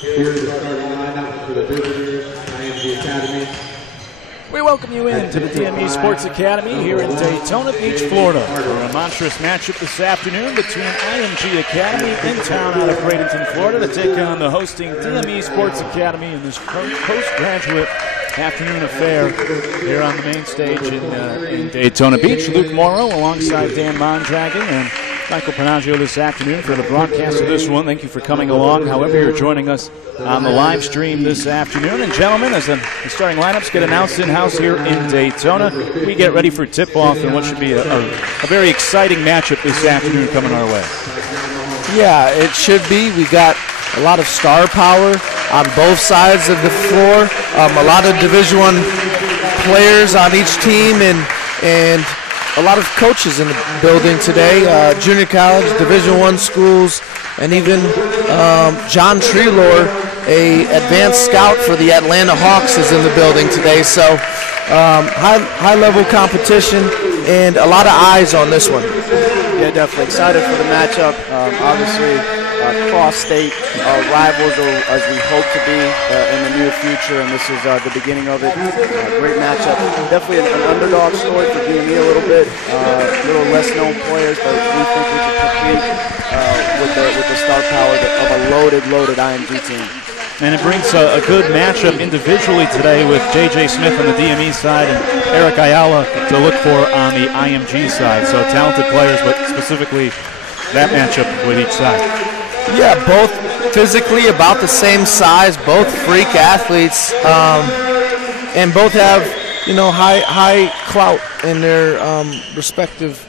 Here's the starting lineup for the visitors, IMG Academy. We welcome you in to the DME Sports Academy here in Daytona Beach, Florida, for a monstrous matchup this afternoon between IMG Academy in town out of Bradenton, Florida, to take on the hosting DME Sports Academy in this postgraduate afternoon affair here on the main stage in Daytona Beach. Luke Morrow alongside Dan Mondragon and Michael Panaggio this afternoon for the broadcast of this one. Thank you for coming along, however you're joining us on the live stream this afternoon. And gentlemen, as the starting lineups get announced in-house here in Daytona, we get ready for tip-off and what should be a very exciting matchup this afternoon coming our way. Yeah, it should be. We got a lot of star power on both sides of the floor. A lot of Division I players on each team and a lot of coaches in the building today, junior college, Division I schools, and even John Treelor, a advanced scout for the Atlanta Hawks, is in the building today. So high-level competition and a lot of eyes on this one. Yeah, definitely excited for the matchup. Obviously, cross-state rivals, as we hope to be in the near future, and this is the beginning of it. Great matchup. Definitely an underdog story for DME a little bit. A little less known players, but we think we can compete with the star power of a loaded IMG team. And it brings a good matchup individually today with J.J. Smith on the DME side and Eric Ayala to look for on the IMG side. So talented players, but specifically that matchup with each side. Yeah, both physically about the same size, both freak athletes, and both have, high clout in their respective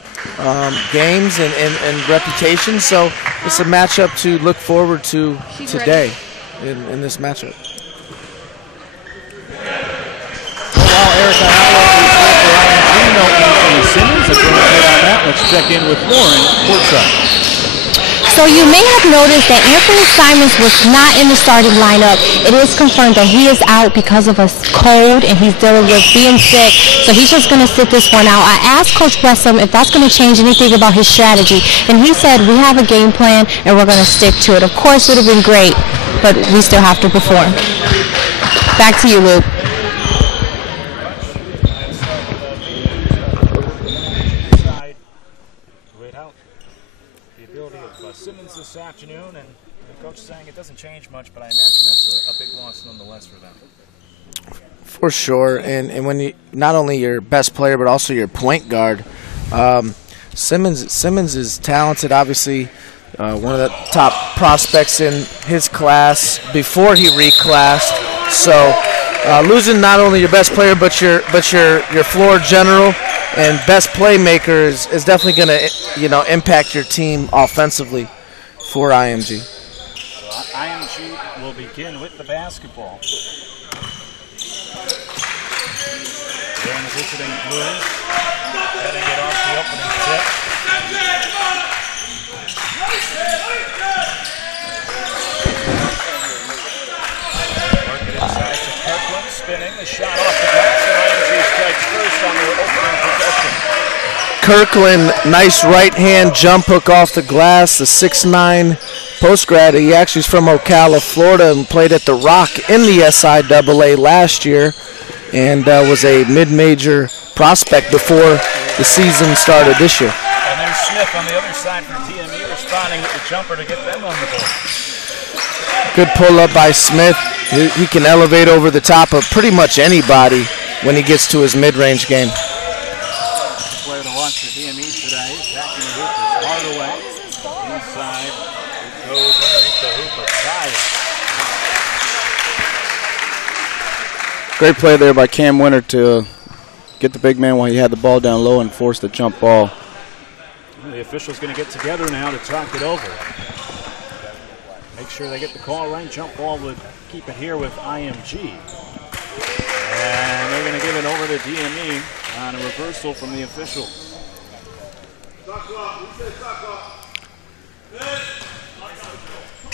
games and reputation. So it's a matchup to look forward to today in this matchup. While Eric Ayala is for IMG, Simmons, a great hit on that. Let's check in with Lauren courtside. So you may have noticed that Anthony Simons was not in the starting lineup. It is confirmed that he is out because of a cold and he's dealing with being sick. So he's just going to sit this one out. I asked Coach Westham if that's going to change anything about his strategy. And he said, we have a game plan and we're going to stick to it. Of course, it would have been great, but we still have to perform. Back to you, Luke. Simmons this afternoon, and the coach is saying it doesn't change much, but I imagine that's a big loss nonetheless for them. For sure, and when you not only your best player but also your point guard, Simmons is talented. Obviously, one of the top prospects in his class before he reclassed. So losing not only your best player but your floor general and best playmaker is definitely going to impact your team offensively for IMG. So IMG will begin with the basketball. They're in the visiting Blues, heading it off the opening tip. Work it inside to Kirkland, spinning the shot off the glass, and IMG strikes first on their opening possession. Kirkland, nice right-hand jump hook off the glass, the 6'9" post-grad. He actually is from Ocala, Florida, and played at the Rock in the SIAA last year and was a mid-major prospect before the season started this year. And there's Smith on the other side for DME, responding with the jumper to get them on the board. Good pull-up by Smith. He can elevate over the top of pretty much anybody when he gets to his mid-range game. Player to watch for DME today, attacking the hoop is Hardaway. Inside, it goes underneath the hoop of Tyus. Great play there by Cam Winter to get the big man while he had the ball down low and force the jump ball. The officials going to get together now to talk it over. Make sure they get the call right. Jump ball would keep it here with IMG. And they're going to give it over to DME on a reversal from the officials.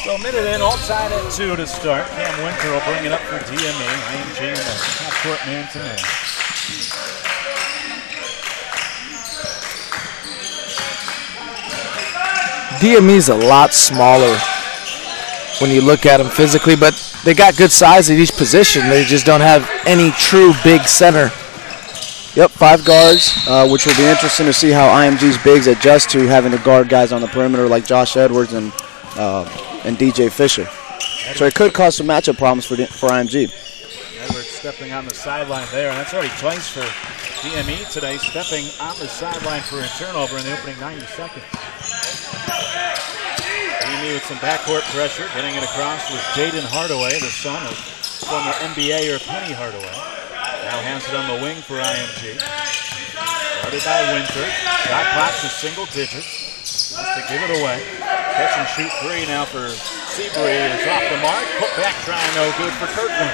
So a minute in, all tied at 2 to start. Cam Winter will bring it up for DME. IMG in the half-court man-to-man. DME's a lot smaller when you look at them physically, but they got good size at each position. They just don't have any true big center. Yep, 5 guards, which will be interesting to see how IMG's bigs adjust to having to guard guys on the perimeter like Josh Edwards and DJ Fisher. So it could cause some matchup problems for IMG. Edwards stepping on the sideline there, and that's already twice for DME today, stepping on the sideline for a turnover in the opening 90 seconds. DME with some backcourt pressure, getting it across with Jaden Hardaway, the son of former NBA Penny Hardaway. Now hands it on the wing for IMG. Started by Winter. Shot clock to single digits. Wants to give it away. Catch and shoot 3 now for Seabury. Is off the mark. Put back try no good for Kirkland.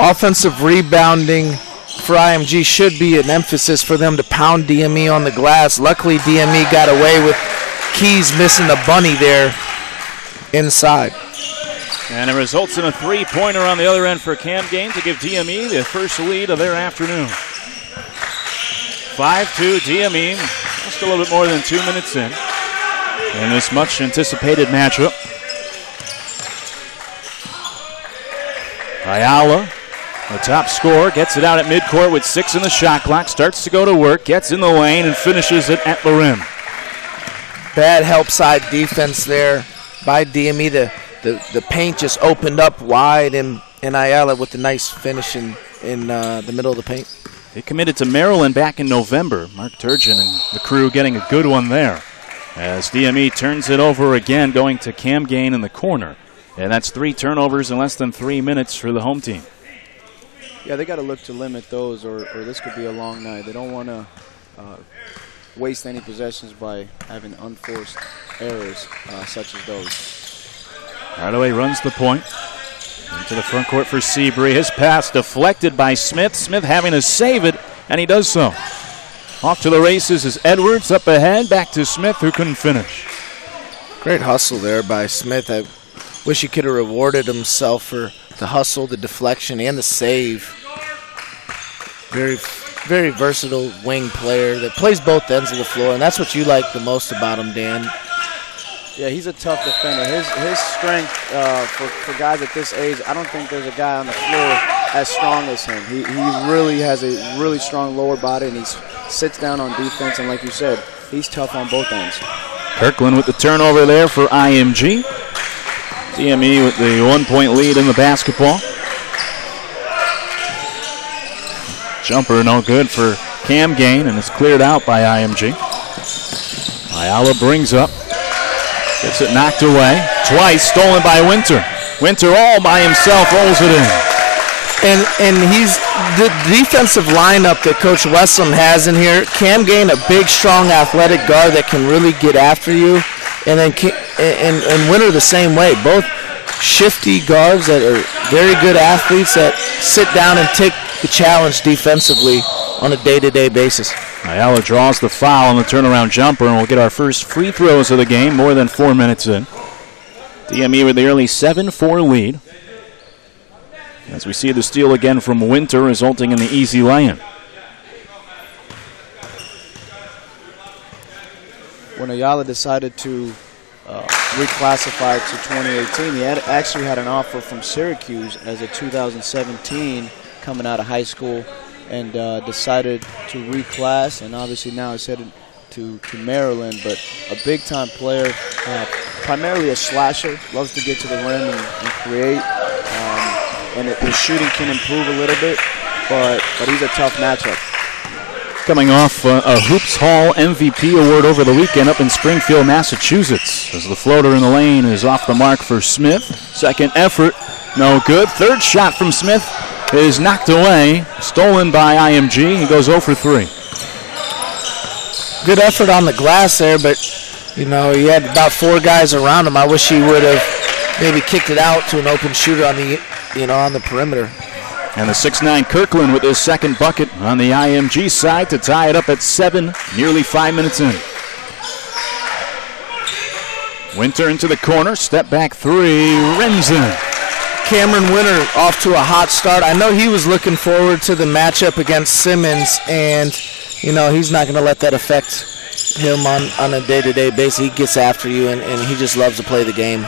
Offensive rebounding for IMG should be an emphasis for them to pound DME on the glass. Luckily, DME got away with Keys missing the bunny there inside. And it results in a 3-pointer on the other end for Cam Gain to give DME the first lead of their afternoon. 5-2 DME, just a little bit more than 2 minutes in this much anticipated matchup. Ayala, the top scorer, gets it out at midcourt with 6 in the shot clock, starts to go to work, gets in the lane, and finishes it at the rim. Bad help side defense there by DME. The paint just opened up wide, and Ayala with the nice finish in the middle of the paint. They committed to Maryland back in November. Mark Turgeon and the crew getting a good one there. As DME turns it over again, going to Cam Gain in the corner. And that's 3 turnovers in less than 3 minutes for the home team. Yeah, they got to look to limit those, or this could be a long night. They don't want to waste any possessions by having unforced errors such as those. Hardaway runs the point. Into the front court for Seabury. His pass deflected by Smith. Smith having to save it, and he does so. Off to the races is Edwards up ahead. Back to Smith, who couldn't finish. Great hustle there by Smith. I wish he could have rewarded himself for the hustle, the deflection, and the save. Very, very versatile wing player that plays both ends of the floor, and that's what you like the most about him, Dan. Yeah, he's a tough defender. His strength for guys at this age, I don't think there's a guy on the floor as strong as him. He really has a really strong lower body, and he sits down on defense, and like you said, he's tough on both ends. Kirkland with the turnover there for IMG. DME with the 1-point lead in the basketball. Jumper no good for Cam Gain, and it's cleared out by IMG. Ayala brings up. Gets it knocked away. Twice stolen by Winter. Winter all by himself rolls it in. And he's the defensive lineup that Coach Westham has in here. Cam Gain, a big, strong, athletic guard that can really get after you. And then and Winter the same way. Both shifty guards that are very good athletes that sit down and take the challenge defensively on a day-to-day basis. Ayala draws the foul on the turnaround jumper, and we'll get our first free throws of the game more than 4 minutes in. DME with the early 7-4 lead. As we see the steal again from Winter, resulting in the easy lay-in. When Ayala decided to reclassify to 2018, he actually had an offer from Syracuse as a 2017 coming out of high school, and decided to reclass, and obviously now is headed to Maryland, but a big-time player, primarily a slasher, loves to get to the rim and create, and his shooting can improve a little bit, but he's a tough matchup. Coming off a Hoops Hall MVP award over the weekend up in Springfield, Massachusetts, as the floater in the lane is off the mark for Smith. Second effort, no good. Third shot from Smith is knocked away, stolen by IMG. He goes 0 for 3. Good effort on the glass there, but, he had about 4 guys around him. I wish he would have maybe kicked it out to an open shooter on the perimeter. And the 6'9 Kirkland with his second bucket on the IMG side to tie it up at 7, nearly 5 minutes in. Winter into the corner, step back 3, rims in. Cameron Winter off to a hot start. I know he was looking forward to the matchup against Simmons, and he's not going to let that affect him on a day-to-day basis. He gets after you, and he just loves to play the game.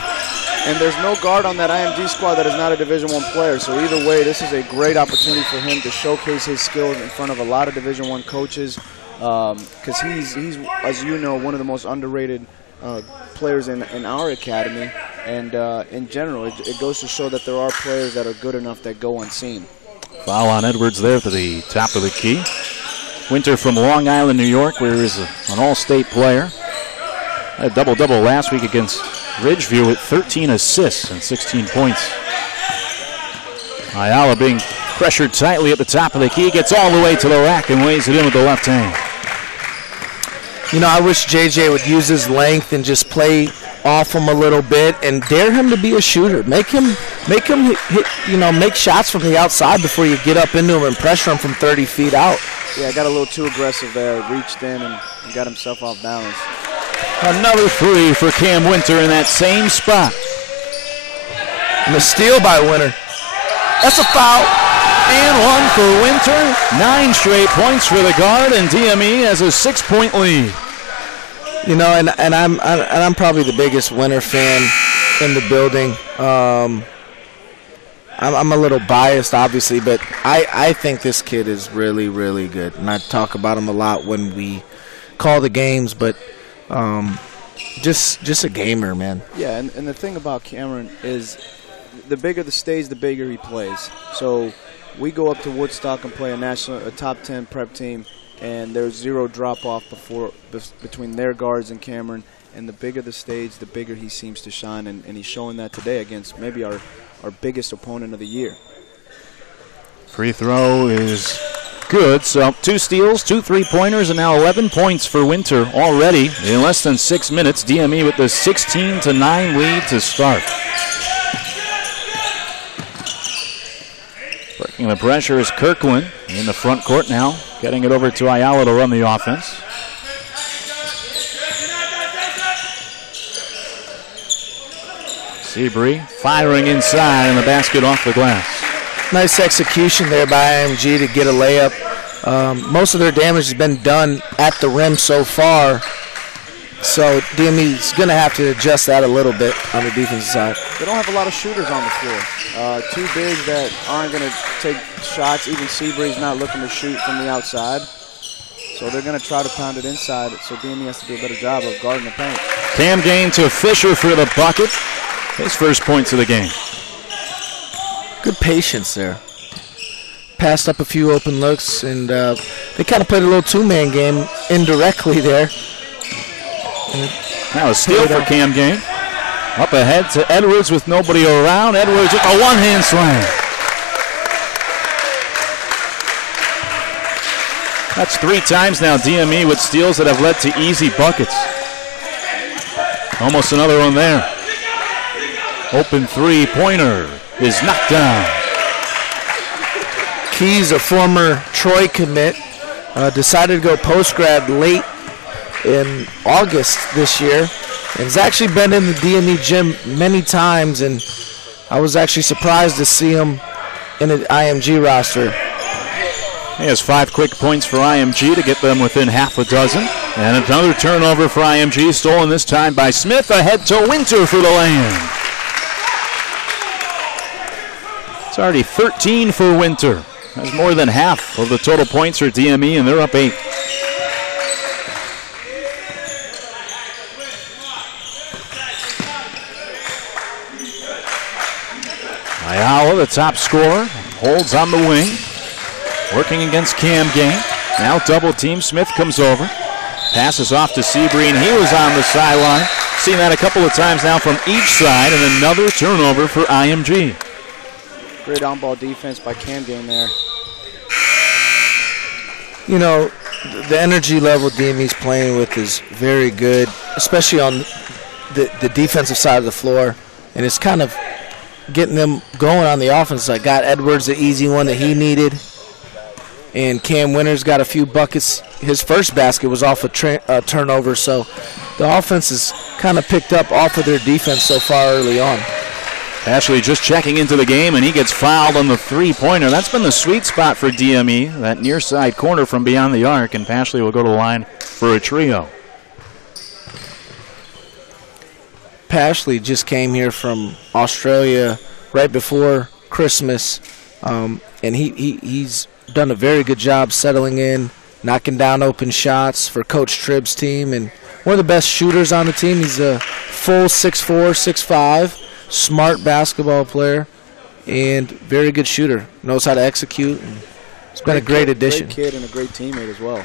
And there's no guard on that IMG squad that is not a Division I player. So either way, this is a great opportunity for him to showcase his skills in front of a lot of Division I coaches, because he's, as you know, one of the most underrated players in our academy. And in general, it goes to show that there are players that are good enough that go unseen. Foul on Edwards there to the top of the key. Winter from Long Island, New York, where he's an all-state player. Had a double-double last week against Ridgeview with 13 assists and 16 points. Ayala being pressured tightly at the top of the key, gets all the way to the rack and weighs it in with the left hand. You know, I wish JJ would use his length and just play off him a little bit and dare him to be a shooter. Make him hit, make shots from the outside before you get up into him and pressure him from 30 feet out. Yeah, got a little too aggressive there. Reached in and got himself off balance. Another three for Cam Winter in that same spot. And a steal by Winter. That's a foul. And one for Winter. 9 straight points for the guard, and DME has a 6-point lead. You know, and I'm probably the biggest Winter fan in the building. I'm a little biased, obviously, but I think this kid is really, really good. And I talk about him a lot when we call the games, but just a gamer, man. Yeah, and the thing about Cameron is the bigger the stage, the bigger he plays. So we go up to Woodstock and play a top 10 prep team, and there's zero drop-off between their guards and Cameron. And the bigger the stage, the bigger he seems to shine, and he's showing that today against maybe our biggest opponent of the year. Free throw is good. So 2 steals, 2 3-pointers, and now 11 points for Winter already in less than 6 minutes. DME with the 16-9 lead to start. Breaking the pressure is Kirkland in the front court now, getting it over to Ayala to run the offense. Seabury firing inside, and the basket off the glass. Nice execution there by IMG to get a layup. Most of their damage has been done at the rim so far, so DME's going to have to adjust that a little bit on the defensive side. They don't have a lot of shooters on the floor. 2 bigs that aren't going to take shots. Even Seabury's not looking to shoot from the outside. So they're going to try to pound it inside, so DME has to do a better job of guarding the paint. Cam Gain to Fisher for the bucket. His first points of the game. Good patience there. Passed up a few open looks, and they kind of played a little 2-man game indirectly there. Now a steal for Cam Gain. Up ahead to Edwards with nobody around. Edwards with a one-hand slam. That's 3 times now DME with steals that have led to easy buckets. Almost another one there. Open 3-pointer is knocked down. Keys, a former Troy commit, decided to go post-grad late in August this year, and has actually been in the DME gym many times, and I was actually surprised to see him in an IMG roster. He has 5 quick points for IMG to get them within half a dozen. And another turnover for IMG, stolen this time by Smith. Ahead to Winter for the land. It's already 13 for Winter. That's more than half of the total points for DME, and they're up 8. Ayala, the top scorer, holds on the wing. Working against Cam Gain. Now double team. Smith comes over. Passes off to Seabury, and he was on the sideline. Seen that a couple of times now from each side, and another turnover for IMG. Great on-ball defense by Cam Gain there. You know, the energy level DME's playing with is very good, especially on the defensive side of the floor. And it's kind of getting them going on the offense. I got Edwards the easy one that he needed. And Cam Winter's got a few buckets. His first basket was off a turnover, so the offense has kind of picked up off of their defense so far early on. Ashley just checking into the game, and he gets fouled on the 3-pointer. That's been the sweet spot for DME, that near side corner from beyond the arc, and Pashley will go to the line for a trio. Pashley just came here from Australia right before Christmas, and he's done a very good job settling in, knocking down open shots for Coach Tribb's team, and one of the best shooters on the team. He's a full 6'4", 6'5", smart basketball player, and very good shooter. Knows how to execute. And it's been a great addition. Great kid and a great teammate as well.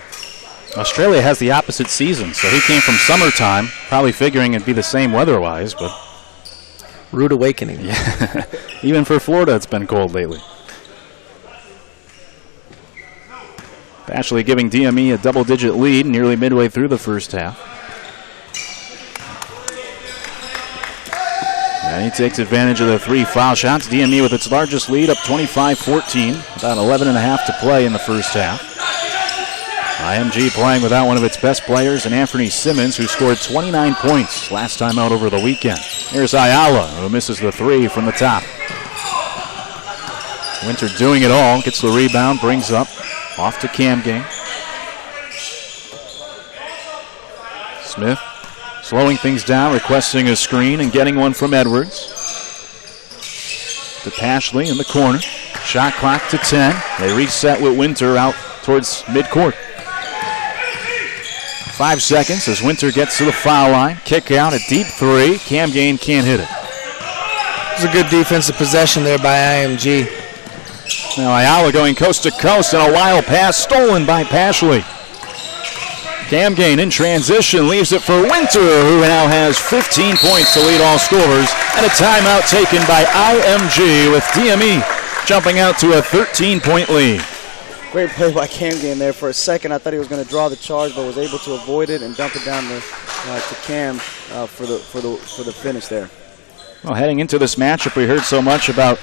Australia has the opposite season, so he came from summertime, probably figuring it'd be the same weather-wise, but rude awakening. Yeah. Even for Florida, it's been cold lately. Pashley giving DME a double-digit lead nearly midway through the first half. And he takes advantage of the 3 foul shots. DME with its largest lead up 25-14. About 11.5 to play in the first half. IMG playing without one of its best players, and Anthony Simmons, who scored 29 points last time out over the weekend. Here's Ayala, who misses the 3 from the top. Winter doing it all, gets the rebound, brings up, off to Camgame. Smith slowing things down, requesting a screen, and getting one from Edwards. To Pashley in the corner. Shot clock to 10. They reset with Winter out towards midcourt. 5 seconds as Winter gets to the foul line. Kick out, a deep 3. Camgame can't hit it. It was a good defensive possession there by IMG. Now Ayala going coast to coast, and a wild pass stolen by Pashley. Camgame in transition leaves it for Winter, who now has 15 points to lead all scorers, and a timeout taken by IMG with DME jumping out to a 13-point lead. Great play by Camgame there. For a second, I thought he was going to draw the charge, but was able to avoid it and dump it down to Cam for the finish there. Well, heading into this matchup, we heard so much about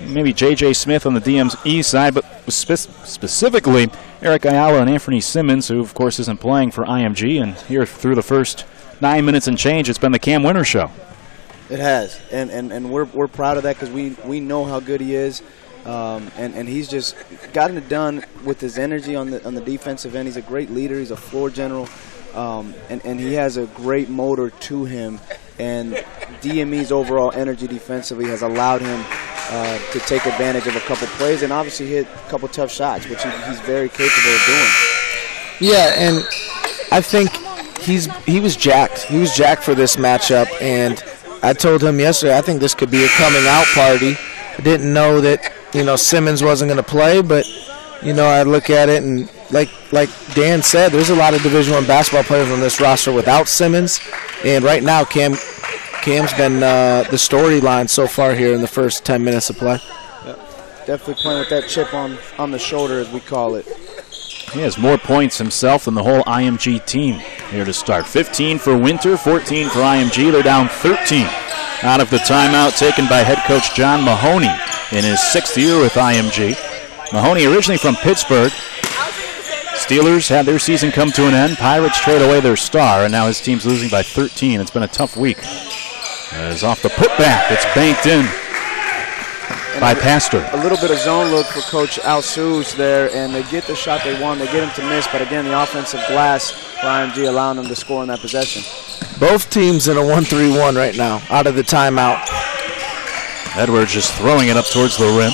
maybe J.J. Smith on the DME side, but specifically Eric Ayala and Anthony Simmons, who of course isn't playing for IMG. And here through the first 9 minutes and change, it's been the Cam Winter show. It has, and we're proud of that because we know how good he is. And he's just gotten it done with his energy on the defensive end. He's a great leader. He's a floor general, and he has a great motor to him. And DME's overall energy defensively has allowed him to take advantage of a couple plays and obviously hit a couple tough shots, which he's very capable of doing. Yeah, and I think he was jacked. He was jacked for this matchup, and I told him yesterday I think this could be a coming out party. I didn't know that Simmons wasn't going to play, but I look at it and like Dan said, there's a lot of Division I basketball players on this roster without Simmons, and right now Cam's been the storyline so far here in the first 10 minutes of play. Yep. Definitely playing with that chip on the shoulder, as we call it. He has more points himself than the whole IMG team here to start. 15 for Winter, 14 for IMG. They're down 13 out of the timeout taken by head coach John Mahoney in his 6th year with IMG. Mahoney originally from Pittsburgh. Steelers had their season come to an end. Pirates trade away their star, and now his team's losing by 13. It's been a tough week. As off the putback, it's banked in by Pastor. A little bit of zone look for Coach Alsous there, and they get the shot they want. They get him to miss, but again, the offensive glass for IMG allowing them to score in that possession. Both teams in a 1-3-1 right now, out of the timeout. Edwards just throwing it up towards the rim.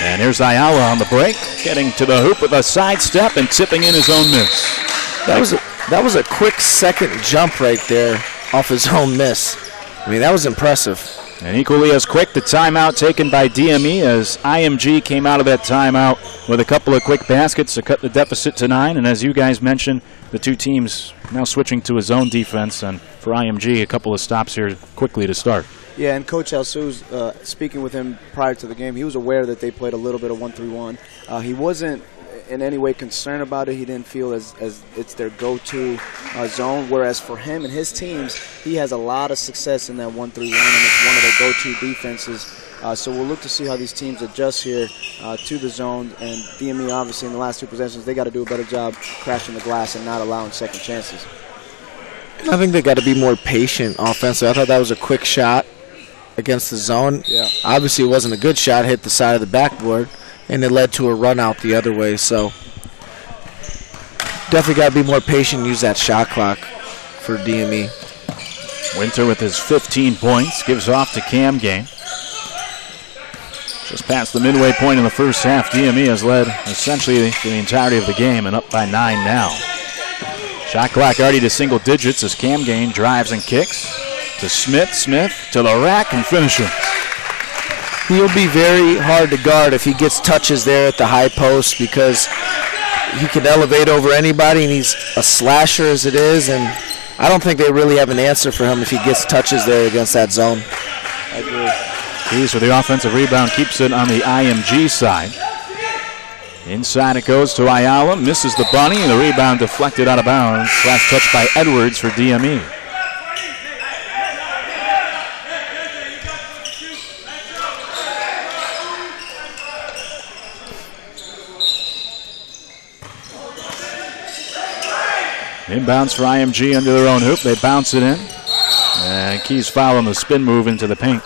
And here's Ayala on the break, getting to the hoop with a sidestep and tipping in his own miss. That was a quick second jump right there off his own miss. I mean, that was impressive. And equally as quick, the timeout taken by DME as IMG came out of that timeout with a couple of quick baskets to cut the deficit to 9. And as you guys mentioned, the two teams now switching to a zone defense, and for IMG, a couple of stops here quickly to start. Yeah, and Coach Alsous, speaking with him prior to the game, he was aware that they played a little bit of 1-3-1. He wasn't in any way concerned about it. He didn't feel as it's their go-to zone, whereas for him and his teams, he has a lot of success in that 1-3-1, and it's one of their go-to defenses. So we'll look to see how these teams adjust here to the zone, and DME obviously in the last 2 possessions, they got to do a better job crashing the glass and not allowing second chances. I think they got to be more patient offensively. I thought that was a quick shot against the zone. Yeah. Obviously it wasn't a good shot, hit the side of the backboard, and it led to a run out the other way. So definitely got to be more patient and use that shot clock for DME. Winter with his 15 points gives off to Cam Gain. Just past the midway point in the first half, DME has led essentially the entirety of the game and up by 9 now. Shot clock already to single digits as Cam Gain drives and kicks to Smith. Smith to the rack and finisher. He'll be very hard to guard if he gets touches there at the high post because he can elevate over anybody, and he's a slasher as it is, and I don't think they really have an answer for him if he gets touches there against that zone. I agree. Keys for the offensive rebound, keeps it on the IMG side. Inside it goes to Ayala, misses the bunny, the rebound deflected out of bounds. Last touch by Edwards for DME. Inbounds for IMG under their own hoop. They bounce it in. And Keys foul on the spin move into the paint.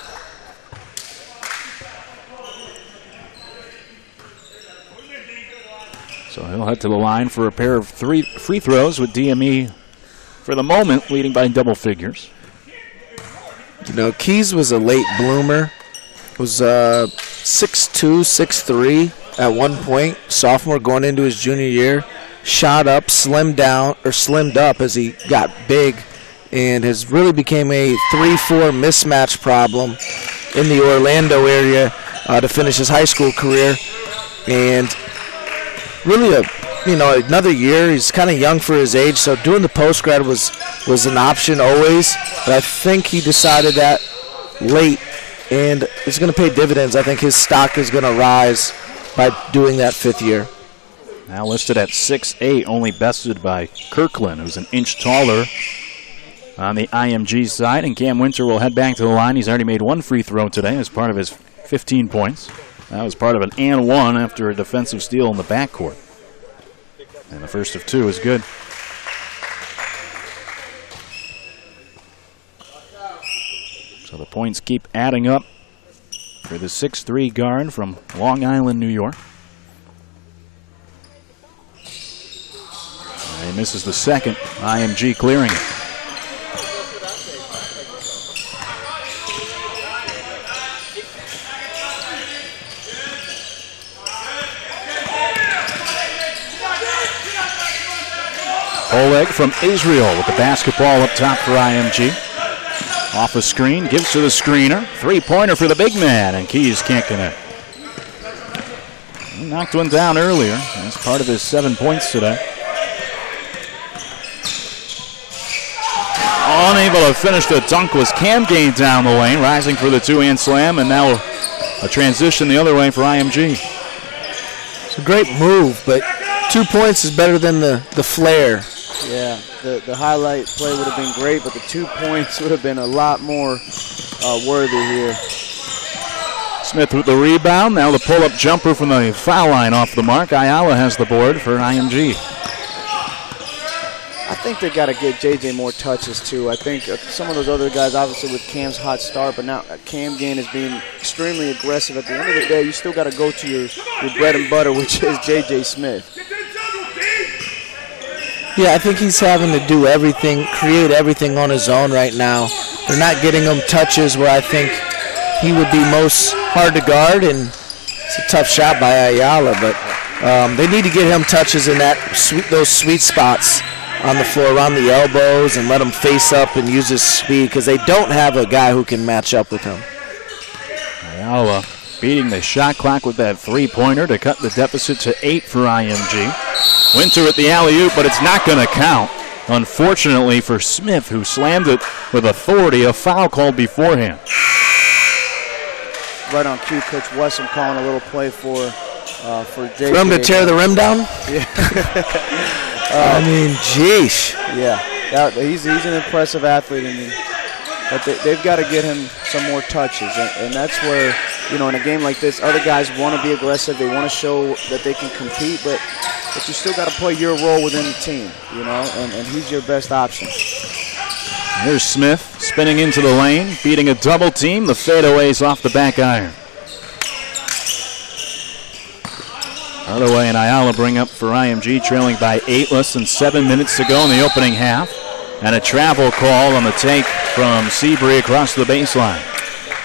So he'll head to the line for a pair of 3 free throws with DME, for the moment, leading by double figures. You know, Keys was a late bloomer. Was 6'2", 6'3" at one point, sophomore going into his junior year. Shot up, slimmed up as he got big, and has really became a 3-4 mismatch problem in the Orlando area to finish his high school career. And really another year. He's kind of young for his age, so doing the post grad was an option always. But I think he decided that late, and it's going to pay dividends. I think his stock is going to rise by doing that 5th year. Now listed at 6'8", only bested by Kirkland, who's an inch taller on the IMG side. And Cam Winter will head back to the line. He's already made 1 free throw today as part of his 15 points. That was part of an and 1 after a defensive steal in the backcourt. And the first of 2 is good. So the points keep adding up for the 6'3" guard from Long Island, New York. And he misses the second. IMG clearing it. Oleg from Israel with the basketball up top for IMG. Off a screen, gives to the screener. 3-pointer for the big man, and Keys can't connect. He knocked one down earlier. That's part of his 7 points today. Unable to finish the dunk was Cam Gain down the lane, rising for the 2-hand slam, and now a transition the other way for IMG. It's a great move, but 2 points is better than the flare. Yeah, the highlight play would have been great, but the 2 points would have been a lot more worthy here. Smith with the rebound. Now the pull-up jumper from the foul line off the mark. Ayala has the board for IMG. I think they got to get JJ more touches, too. I think some of those other guys, obviously with Cam's hot start, but now Cam Gain is being extremely aggressive. At the end of the day, you still got to go to your bread and butter, which is JJ Smith. Yeah, I think he's having to do everything, create everything on his own right now. They're not getting him touches where I think he would be most hard to guard, and it's a tough shot by Ayala, but they need to get him touches in those sweet spots on the floor around the elbows and let him face up and use his speed because they don't have a guy who can match up with him. Ayala beating the shot clock with that 3-pointer to cut the deficit to 8 for IMG. Winter at the alley-oop, but it's not going to count. Unfortunately for Smith, who slammed it with authority, a foul called beforehand. Right on cue, Coach Wesson calling a little play for JJ. For him to tear the rim down? Yeah. I mean, jeez. Yeah, he's an impressive athlete, but they've got to get him some more touches, and that's where, in a game like this, other guys want to be aggressive. They want to show that they can compete, but you still got to play your role within the team, and he's your best option. Here's Smith spinning into the lane, beating a double team. The fadeaway's off the back iron. Other way, and Ayala bring up for IMG, trailing by 8, less than 7 minutes to go in the opening half. And a travel call on the take from Seabury across the baseline.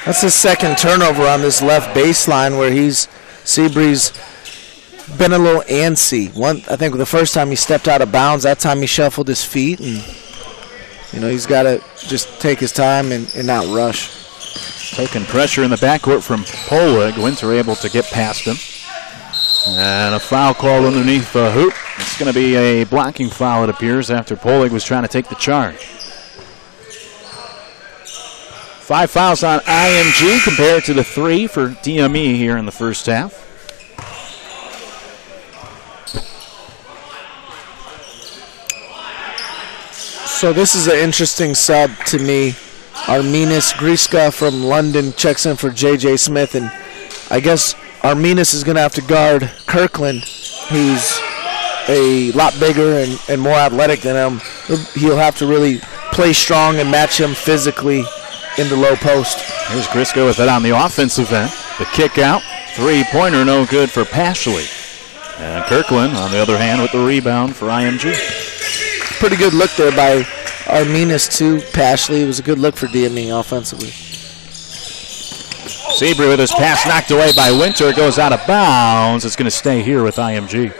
That's his second turnover on this left baseline where Seabury's been a little antsy. I think the first time he stepped out of bounds, that time he shuffled his feet, and he's got to just take his time and not rush. Taking pressure in the backcourt from Polig. Winter able to get past him. And a foul call underneath the hoop. It's going to be a blocking foul, it appears, after Polig was trying to take the charge. 5 fouls on IMG compared to the 3 for DME here in the first half. So this is an interesting sub to me. Arminas Griska from London checks in for J.J. Smith, and I guess Arminas is going to have to guard Kirkland, who's a lot bigger and more athletic than him. He'll have to really play strong and match him physically in the low post. Here's Griska with it on the offensive end. The kick out, 3-pointer, no good for Pashley. And Kirkland, on the other hand, with the rebound for IMG. Pretty good look there by Arminas to Pashley. It was a good look for DME offensively. Seabury with his pass knocked away by Winter. It goes out of bounds. It's going to stay here with IMG.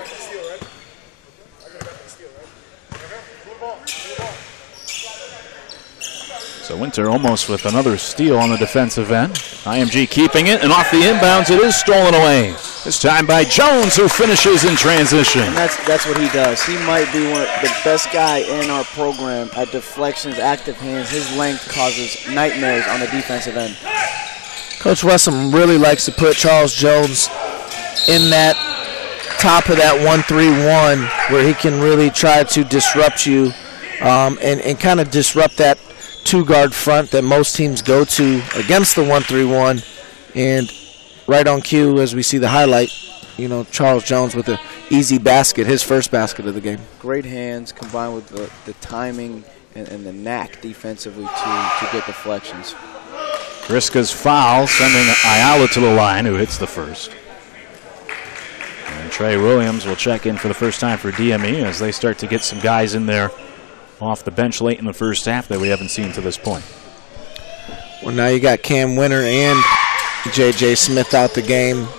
So Winter almost with another steal on the defensive end. IMG keeping it, and off the inbounds it is stolen away. This time by Jones, who finishes in transition. And that's what he does. He might be one of the best guy in our program at deflections, active hands. His length causes nightmares on the defensive end. Coach Wesson really likes to put Charles Jones in that top of that 1-3-1 where he can really try to disrupt you and kind of disrupt that two-guard front that most teams go to against the 1-3-1. And right on cue, as we see the highlight, Charles Jones with an easy basket, his first basket of the game. Great hands combined with the timing and the knack defensively to get deflections. Griska's foul, sending Ayala to the line, who hits the first. And Trey Williams will check in for the first time for DME as they start to get some guys in there off the bench late in the first half that we haven't seen to this point. Well, now you got Cam Winter and J.J. Smith out the game,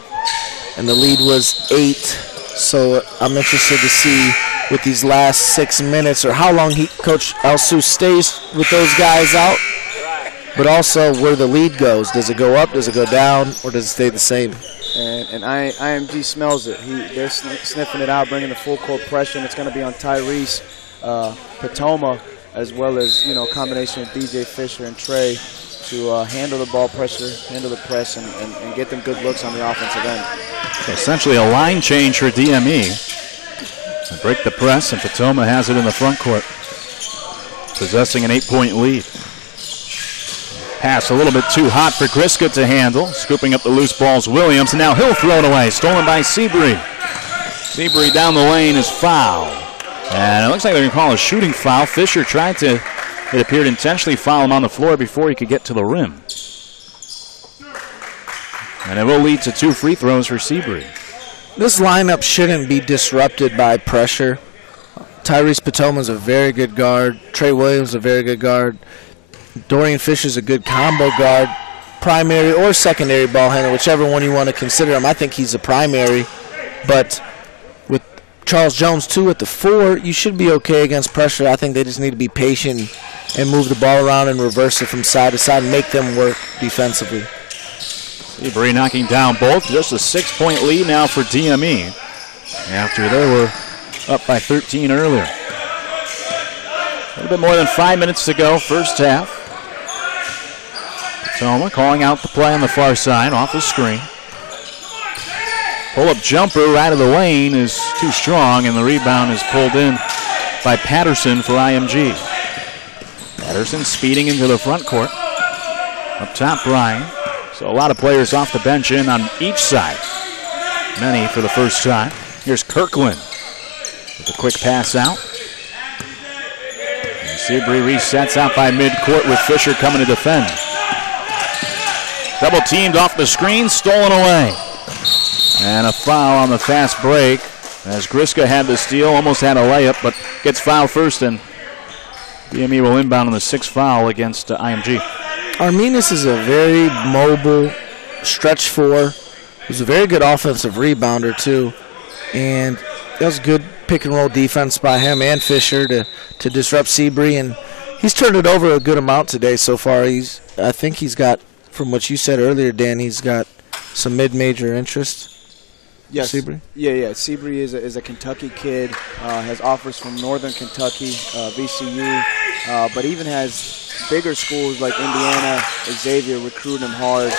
and the lead was 8. So I'm interested to see with these last 6 minutes or how long Coach Alsu stays with those guys out, but also where the lead goes. Does it go up, does it go down, or does it stay the same? And IMG smells it. They're sniffing it out, bringing the full court pressure, and it's going to be on Tyrese Patoma, as well as combination of DJ Fisher and Trey to handle the ball pressure, handle the press, and get them good looks on the offensive end. So essentially a line change for DME. They break the press, and Patoma has it in the front court, possessing an 8-point lead. Pass a little bit too hot for Griska to handle. Scooping up the loose balls, Williams, and now he'll throw it away. Stolen by Seabury. Seabury down the lane is fouled. And it looks like they're going to call a shooting foul. Fisher tried to, it appeared, intentionally foul him on the floor before he could get to the rim. And it will lead to 2 free throws for Seabury. This lineup shouldn't be disrupted by pressure. Tyrese Patoma's a very good guard. Trey Williams is a very good guard. Dorian Fisher's a good combo guard. Primary or secondary ball handler, whichever one you want to consider him. I think he's a primary. But with Charles Jones, too, at the 4, you should be okay against pressure. I think they just need to be patient and move the ball around and reverse it from side to side and make them work defensively. Seabury knocking down both. Just a 6-point lead now for DME after they were up by 13 earlier. A little bit more than 5 minutes to go, first half. Patoma calling out the play on the far side, off the screen. Pull-up jumper right of the lane is too strong, and the rebound is pulled in by Patterson for IMG. Patterson speeding into the front court. Up top, Bryan. So a lot of players off the bench in on each side. Many for the first time. Here's Kirkland with a quick pass out. And Seabury resets out by midcourt with Fisher coming to defend. Double teamed off the screen, stolen away. And a foul on the fast break as Griska had the steal, almost had a layup, but gets fouled first, and DME will inbound on the 6th foul against IMG. Arminas is a very mobile stretch four. He's a very good offensive rebounder, too. And that was good pick-and-roll defense by him and Fisher to disrupt Seabury. And he's turned it over a good amount today so far. I think he's got, from what you said earlier, Dan, he's got some mid-major interest. Yes. Seabury? Yeah. Seabury is a Kentucky kid, has offers from Northern Kentucky, VCU, but even has bigger schools like Indiana, Xavier recruit him hard.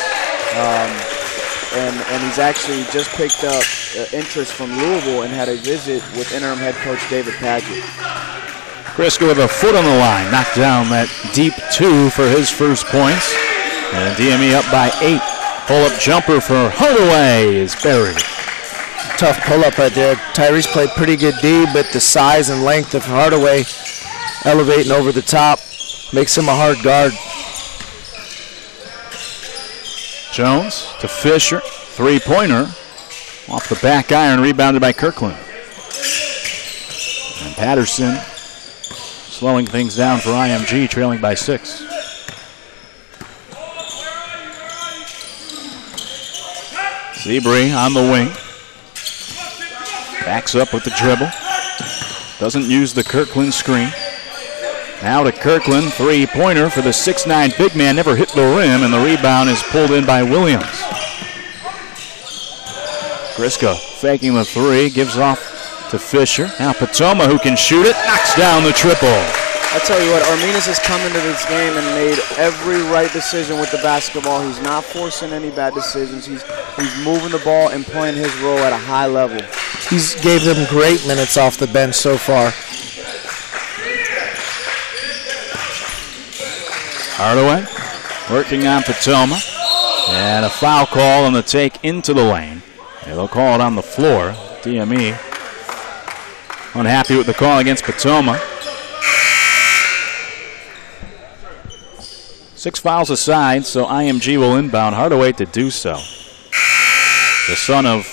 And he's actually just picked up interest from Louisville and had a visit with interim head coach David Padgett. Crisco with a foot on the line, knocked down that deep 2 for his first points. And DME up by 8. Pull-up jumper for Hardaway is buried. Tough pull-up right there. Tyrese played pretty good D, but the size and length of Hardaway elevating over the top makes him a hard guard. Jones to Fisher. 3-pointer off the back iron, rebounded by Kirkland. And Patterson slowing things down for IMG, trailing by 6. Seabury on the wing. Backs up with the dribble. Doesn't use the Kirkland screen. Now to Kirkland, 3-pointer for the 6'9" big man. Never hit the rim, and the rebound is pulled in by Williams. Crisco faking the 3, gives off to Fisher. Now Patoma, who can shoot it, knocks down the triple. I tell you what, Arminas has come into this game and made every right decision with the basketball. He's not forcing any bad decisions. He's moving the ball and playing his role at a high level. He's gave them great minutes off the bench so far. Hardaway working on Patoma. And a foul call on the take into the lane. Yeah, they'll call it on the floor. DME unhappy with the call against Patoma. 6 fouls aside, so IMG will inbound. Hardaway to do so. The son of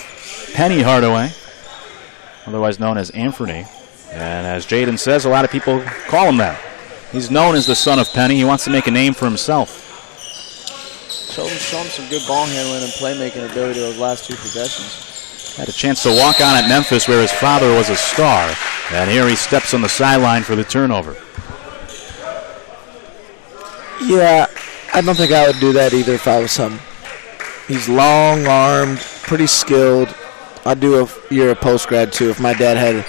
Penny Hardaway, otherwise known as Anthony. And as Jaden says, a lot of people call him that. He's known as the son of Penny. He wants to make a name for himself. Show him some good ball handling and playmaking ability those last 2 possessions. Had a chance to walk on at Memphis where his father was a star. And here he steps on the sideline for the turnover. Yeah, I don't think I would do that either if I was him. He's long-armed, pretty skilled. I'd do a year of post-grad too if my dad had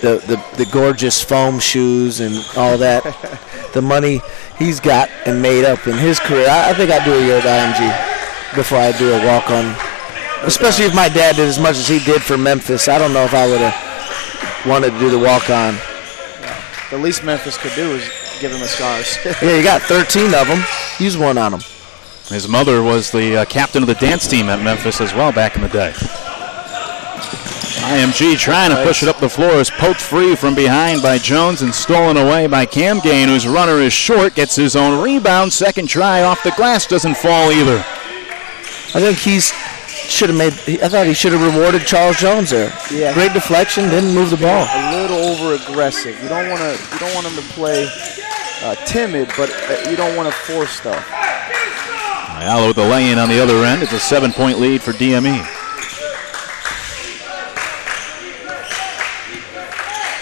the gorgeous foam shoes and all that. The money he's got and made up in his career. I think I'd do a year at IMG before I do a walk-on. Especially if my dad did as much as he did for Memphis. I don't know if I would have wanted to do the walk-on. The least Memphis could do is give him the scars. Yeah, you got 13 of them. Use one on them. His mother was the captain of the dance team at Memphis as well back in the day. IMG trying to push it up the floor is poked free from behind by Jones and stolen away by Cam Gain, whose runner is short, gets his own rebound. Second try off the glass, doesn't fall either. I think I thought he should have rewarded Charles Jones there. Yeah. Great deflection, didn't move the ball. A little over aggressive. You don't want him to play timid, but you don't want to force stuff. Ayala with the lay-in on the other end. It's a 7-point lead for DME.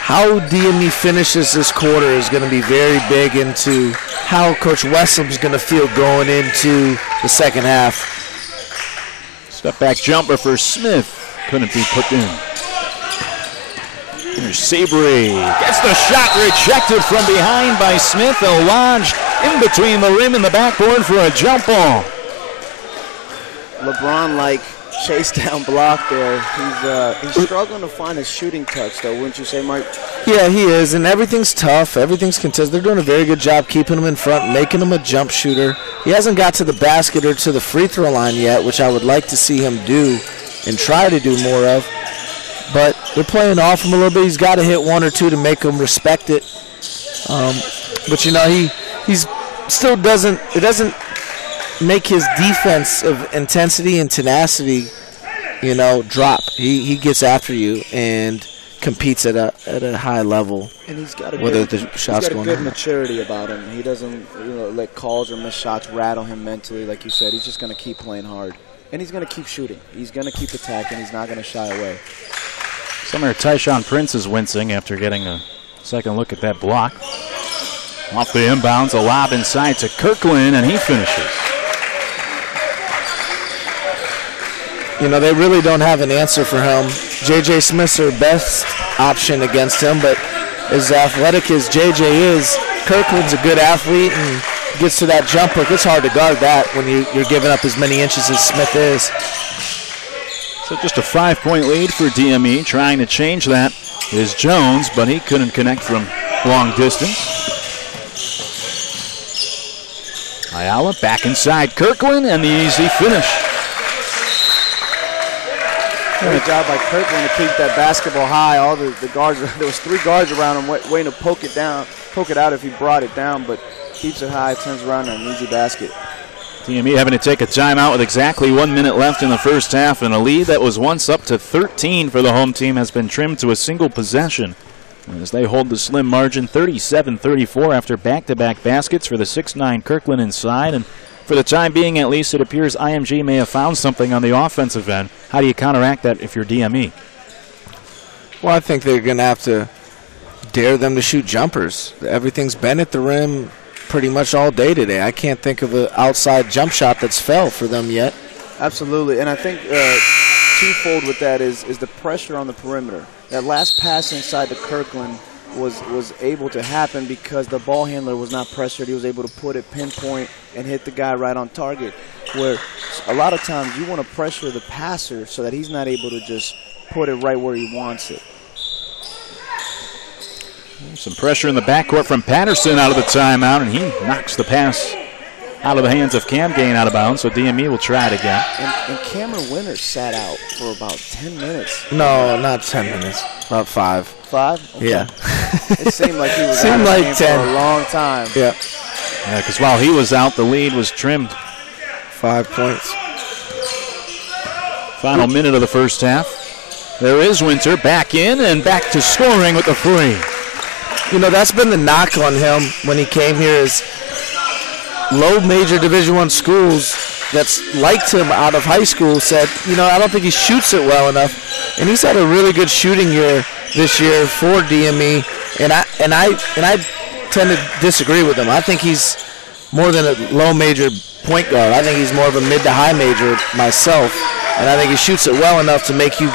How DME finishes this quarter is going to be very big into how Coach Wessham's going to feel going into the second half. Step back jumper for Smith. Couldn't be put in. Here's Seabury. Gets the shot rejected from behind by Smith. A lodged in between the rim and the backboard for a jump ball. LeBron-like chase down block there. He's struggling to find his shooting touch, though, wouldn't you say, Mike? Yeah, he is, and everything's tough. Everything's contested. They're doing a very good job keeping him in front, making him a jump shooter. He hasn't got to the basket or to the free throw line yet, which I would like to see him do and try to do more of. But they're playing off him a little bit. He's got to hit 1 or 2 to make him respect it. But, you know, he's still doesn't – it doesn't make his defense of intensity and tenacity, you know, drop. He gets after you and competes at a high level. And he's got a good maturity about him. He doesn't let calls or missed shots rattle him mentally. Like you said, he's just going to keep playing hard. And he's going to keep shooting. He's going to keep attacking. He's not going to shy away. Somewhere Tyshawn Prince is wincing after getting a second look at that block. Off the inbounds, a lob inside to Kirkland, and he finishes. They really don't have an answer for him. J.J. Smith's their best option against him, but as athletic as J.J. is, Kirkland's a good athlete and gets to that jump hook. It's hard to guard that when you're giving up as many inches as Smith is. So just a 5-point lead for DME. Trying to change that is Jones, but he couldn't connect from long distance. Ayala back inside Kirkland, and the easy finish. Great job by Kirkland to keep that basketball high. All the guards, there was 3 guards around him waiting to poke it out if he brought it down, but keeps it high, turns around on an easy basket. DME having to take a timeout with exactly 1 minute left in the first half, and a lead that was once up to 13 for the home team has been trimmed to a single possession as they hold the slim margin 37-34 after back-to-back baskets for the 6'9 Kirkland inside. And for the time being, at least, it appears IMG may have found something on the offensive end. How do you counteract that if you're DME? Well, I think they're going to have to dare them to shoot jumpers. Everything's been at the rim pretty much all day today. I can't think of an outside jump shot that's fell for them yet. Absolutely, and I think twofold with that is the pressure on the perimeter. That last pass inside to Kirkland was able to happen because the ball handler was not pressured. He was able to put it pinpoint and hit the guy right on target, where a lot of times you want to pressure the passer so that he's not able to just put it right where he wants it. Some pressure in the backcourt from Patterson out of the timeout, and he knocks the pass out of the hands of Cam Gain out of bounds, so DME will try it again. And Cameron Winters sat out for about 10 minutes. No, not 10 minutes. About 5. 5? Okay. Yeah. It seemed like he was out of the game 10 for a long time. Yeah. Yeah, because while he was out, the lead was trimmed. 5 points. Final minute of the first half. There is Winter back in and back to scoring with the free. That's been the knock on him when he came here is low major Division I schools that's liked him out of high school said, I don't think he shoots it well enough. And he's had a really good shooting year this year for DME, and I tend to disagree with him. I think he's more than a low major point guard. I think he's more of a mid to high major myself, and I think he shoots it well enough to make you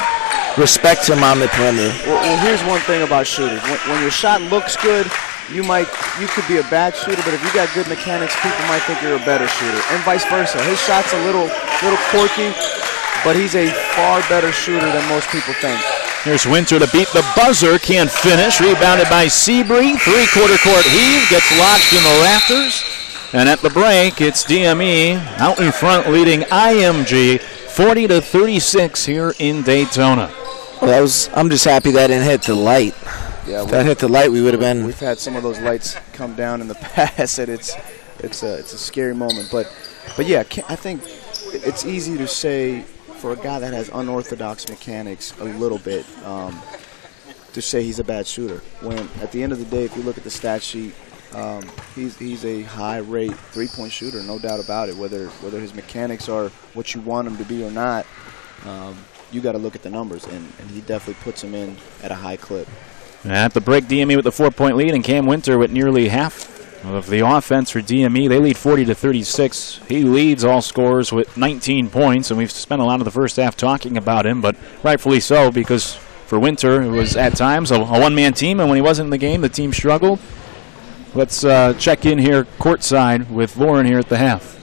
respect him on the perimeter. Well, here's one thing about shooters. When your shot looks good, you could be a bad shooter, but if you got good mechanics, people might think you're a better shooter, and vice versa. His shot's a little quirky, but he's a far better shooter than most people think. Here's Winter to beat the buzzer, can't finish. Rebounded by Seabury. 3/4 court heave, gets lodged in the rafters. And at the break, it's DME out in front, leading IMG 40-36 here in Daytona. Well, I'm just happy that didn't hit the light. Yeah, if that hit the light, we would have been. We've had some of those lights come down in the past, and it's a scary moment. But yeah, I think it's easy to say for a guy that has unorthodox mechanics a little bit to say he's a bad shooter. When at the end of the day, if you look at the stat sheet, he's a high-rate three-point shooter, no doubt about it. Whether his mechanics are what you want him to be or not, you got to look at the numbers, and he definitely puts him in at a high clip. At the break, DME with the 4-point lead, and Cam Winter with nearly half of the offense for DME. They lead 40-36. He leads all scorers with 19 points, and we've spent a lot of the first half talking about him, but rightfully so, because for Winter, it was at times a one-man team, and when he wasn't in the game, the team struggled. Let's check in here courtside with Lauren here at the half.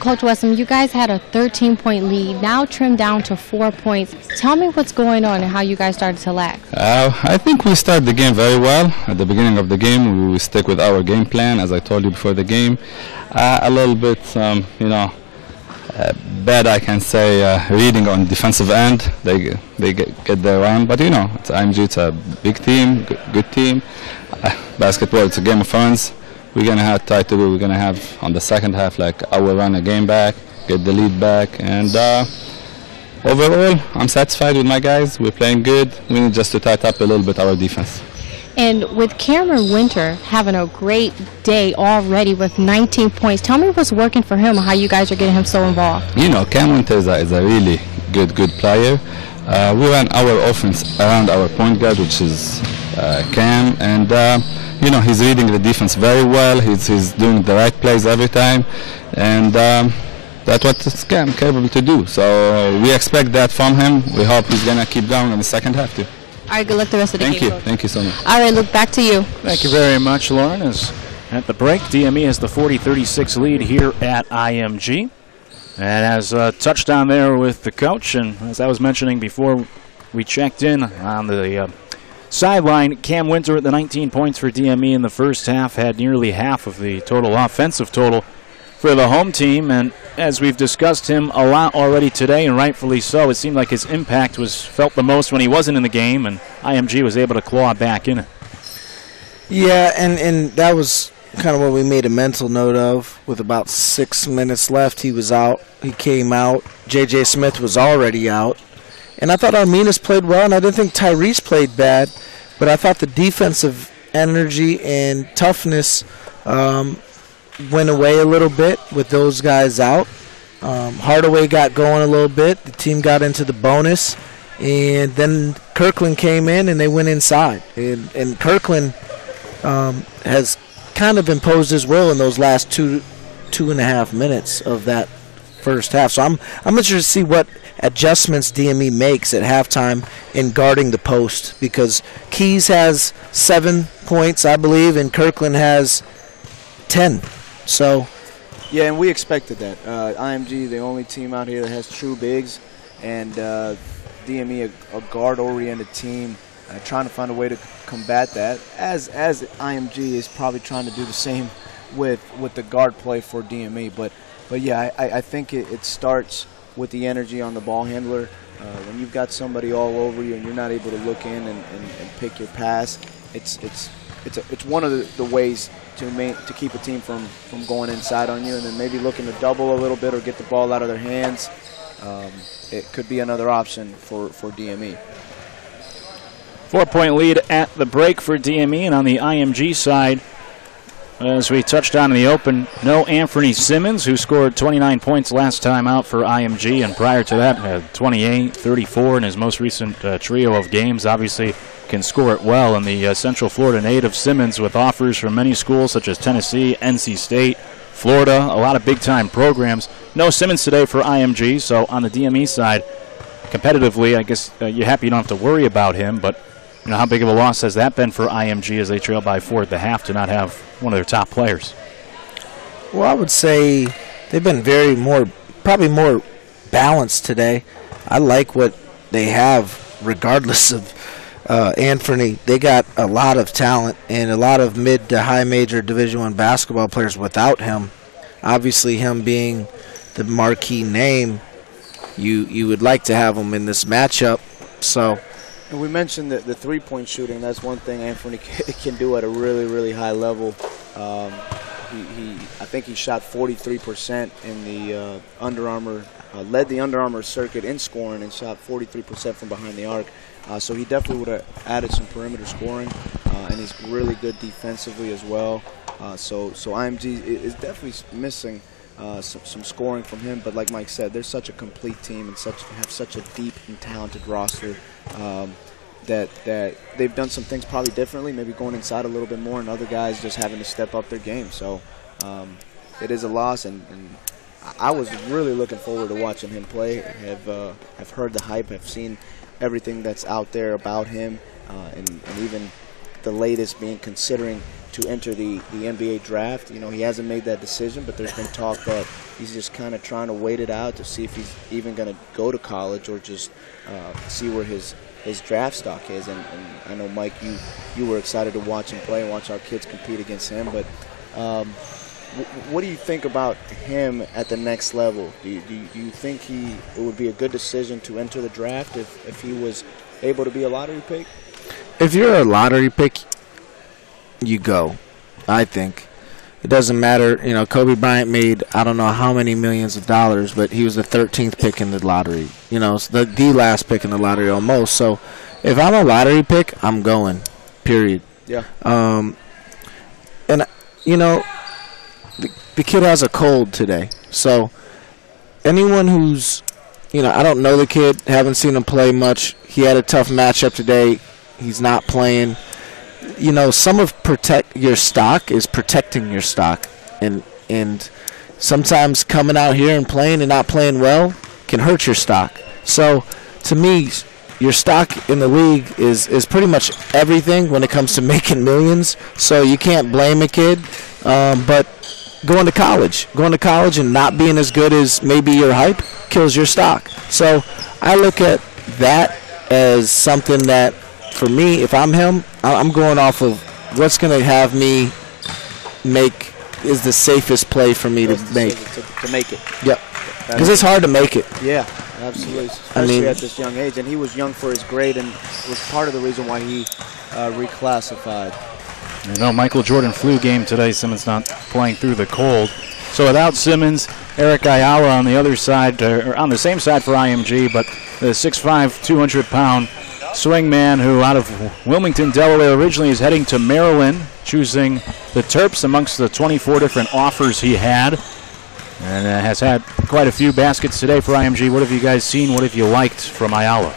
Coach Westham, you guys had a 13-point lead, now trimmed down to 4 points. Tell me what's going on and how you guys started to lack. I think we started the game very well. At the beginning of the game, we stick with our game plan, as I told you before the game. A little bit, bad, I can say, reading on defensive end. They get their run, but it's IMG. It's a big team, good team. Basketball, it's a game of friends. We're going to try to do, we're going to have on the second half, like, our run a game back, get the lead back, and overall, I'm satisfied with my guys. We're playing good. We need just to tighten up a little bit our defense. And with Cameron Winter having a great day already with 19 points, tell me what's working for him and how you guys are getting him so involved. You know, Cam Winter is a really good player. We run our offense around our point guard, which is Cam, and you know, he's reading the defense very well. He's doing the right plays every time, and that's what Cam capable to do. So we expect that from him. We hope he's gonna keep going in the second half too. All right, good luck the rest of the game. Thank you so much. All right, Luke, back to you. Thank you very much, Lauren. As at the break, DME has the 40-36 lead here at IMG. And as a touchdown there with the coach, and as I was mentioning before we checked in on the sideline, Cam Winter at the 19 points for DME in the first half had nearly half of the total offensive total for the home team. And as we've discussed him a lot already today, and rightfully so, it seemed like his impact was felt the most when he wasn't in the game, and IMG was able to claw back in it. Yeah, and that was kind of what we made a mental note of. With about 6 minutes left, he was out. He came out. J.J. Smith was already out. And I thought Arminas played well, and I didn't think Tyrese played bad, but I thought the defensive energy and toughness went away a little bit with those guys out. Hardaway got going a little bit. The team got into the bonus, and then Kirkland came in, and they went inside. And Kirkland has kind of imposed his will in those last two and a half minutes of that first half. So I'm interested to see what adjustments DME makes at halftime in guarding the post, because Keys has 7 points, I believe, and Kirkland has 10. So, yeah, and we expected that. IMG, the only team out here that has true bigs, and DME, a guard-oriented team, trying to find a way to combat that, as IMG is probably trying to do the same with the guard play for DME. But yeah, I think it starts with the energy on the ball handler. When you've got somebody all over you and you're not able to look in and pick your pass, it's one of the ways to keep a team from going inside on you, and then maybe looking to double a little bit or get the ball out of their hands. It could be another option for DME. 4-point lead at the break for DME, and on the IMG side, as we touched on in the open, no Anthony Simmons, who scored 29 points last time out for IMG, and prior to that had 28, 34 in his most recent trio of games. Obviously can score it well, and the Central Florida native Simmons, with offers from many schools such as Tennessee, NC State, Florida, a lot of big-time programs. No Simmons today for IMG, so on the DME side, competitively, I guess you're happy you don't have to worry about him, but you know, how big of a loss has that been for IMG as they trail by 4 at the half to not have one of their top players? well, I would say they've been probably more balanced today. I like what they have, regardless of Anthony. They got a lot of talent and a lot of mid to high major Division I basketball players without him. Obviously, him being the marquee name, you would like to have him in this matchup. So, and we mentioned the three-point shooting. That's one thing Anthony can do at a really, really high level. I think he shot 43% in the Under Armour, led the Under Armour circuit in scoring, and shot 43% from behind the arc. So he definitely would have added some perimeter scoring, and he's really good defensively as well. So IMG is definitely missing some scoring from him. But like Mike said, they're such a complete team and have such a deep and talented roster that they've done some things probably differently, maybe going inside a little bit more, and other guys just having to step up their game. So it is a loss, and I was really looking forward to watching him play. Have heard the hype, have seen everything that's out there about him, and even the latest being considering to enter the NBA draft. You know, he hasn't made that decision, but there's been talk that he's just kind of trying to wait it out to see if he's even going to go to college or just see where his draft stock is. And I know, Mike, you were excited to watch him play and watch our kids compete against him, but what do you think about him at the next level? Do you think it would be a good decision to enter the draft if he was able to be a lottery pick? If you're a lottery pick, you go, I think. it doesn't matter. You know, Kobe Bryant made I don't know how many millions of dollars, but he was the 13th pick in the lottery. You know, it's the last pick in the lottery almost. So if I'm a lottery pick, I'm going. Period. Yeah. And you know, the kid has a cold today. So anyone who's, you know, I don't know the kid, haven't seen him play much. He had a tough matchup today. He's not playing. You know, some of protect your stock is protecting your stock, and sometimes coming out here and playing and not playing well can hurt your stock. So to me, your stock in the league is pretty much everything when it comes to making millions. So you can't blame a kid, but going to college and not being as good as maybe your hype kills your stock. So I look at that as something that, for me, if I'm him, I'm going off of what's going to have me make is the safest play for me to make. To make it. Yep. Because it's hard to make it. Yeah, absolutely. Especially at this young age. And he was young for his grade and was part of the reason why he reclassified. You know, Michael Jordan flu game today. Simmons not playing through the cold. So without Simmons, Eric Ayala on the other side, or on the same side for IMG, but the 6'5", 200-pound swingman who out of Wilmington, Delaware originally is heading to Maryland, choosing the Terps amongst the 24 different offers he had, and has had quite a few baskets today for IMG. What have you guys seen? What have you liked from Ayala?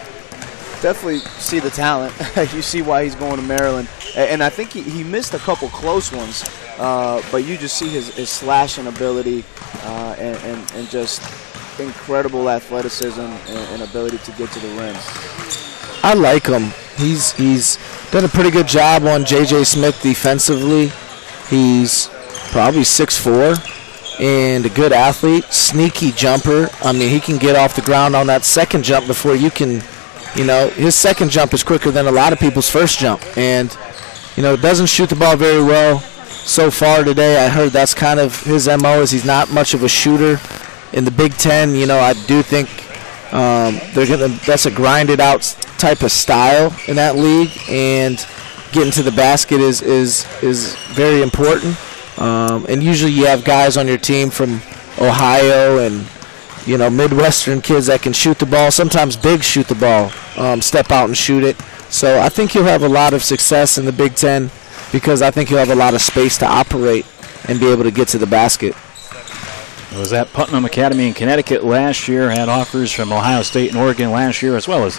Definitely see the talent. You see why he's going to Maryland. And I think he missed a couple close ones, but you just see his slashing ability and just incredible athleticism and ability to get to the rim. I like him. He's done a pretty good job on J.J. Smith defensively. He's probably 6'4", and a good athlete, sneaky jumper. I mean, he can get off the ground on that second jump before you can, you know, his second jump is quicker than a lot of people's first jump. And, you know, doesn't shoot the ball very well so far today. I heard that's kind of his MO, is he's not much of a shooter. In the Big Ten, you know, I do think that's a grinded out type of style in that league, and getting to the basket is very important. And usually you have guys on your team from Ohio and, you know, Midwestern kids that can shoot the ball. Sometimes bigs shoot the ball, step out and shoot it. So I think he'll have a lot of success in the Big Ten because I think he'll have a lot of space to operate and be able to get to the basket. It was at Putnam Academy in Connecticut last year, had offers from Ohio State and Oregon last year as well as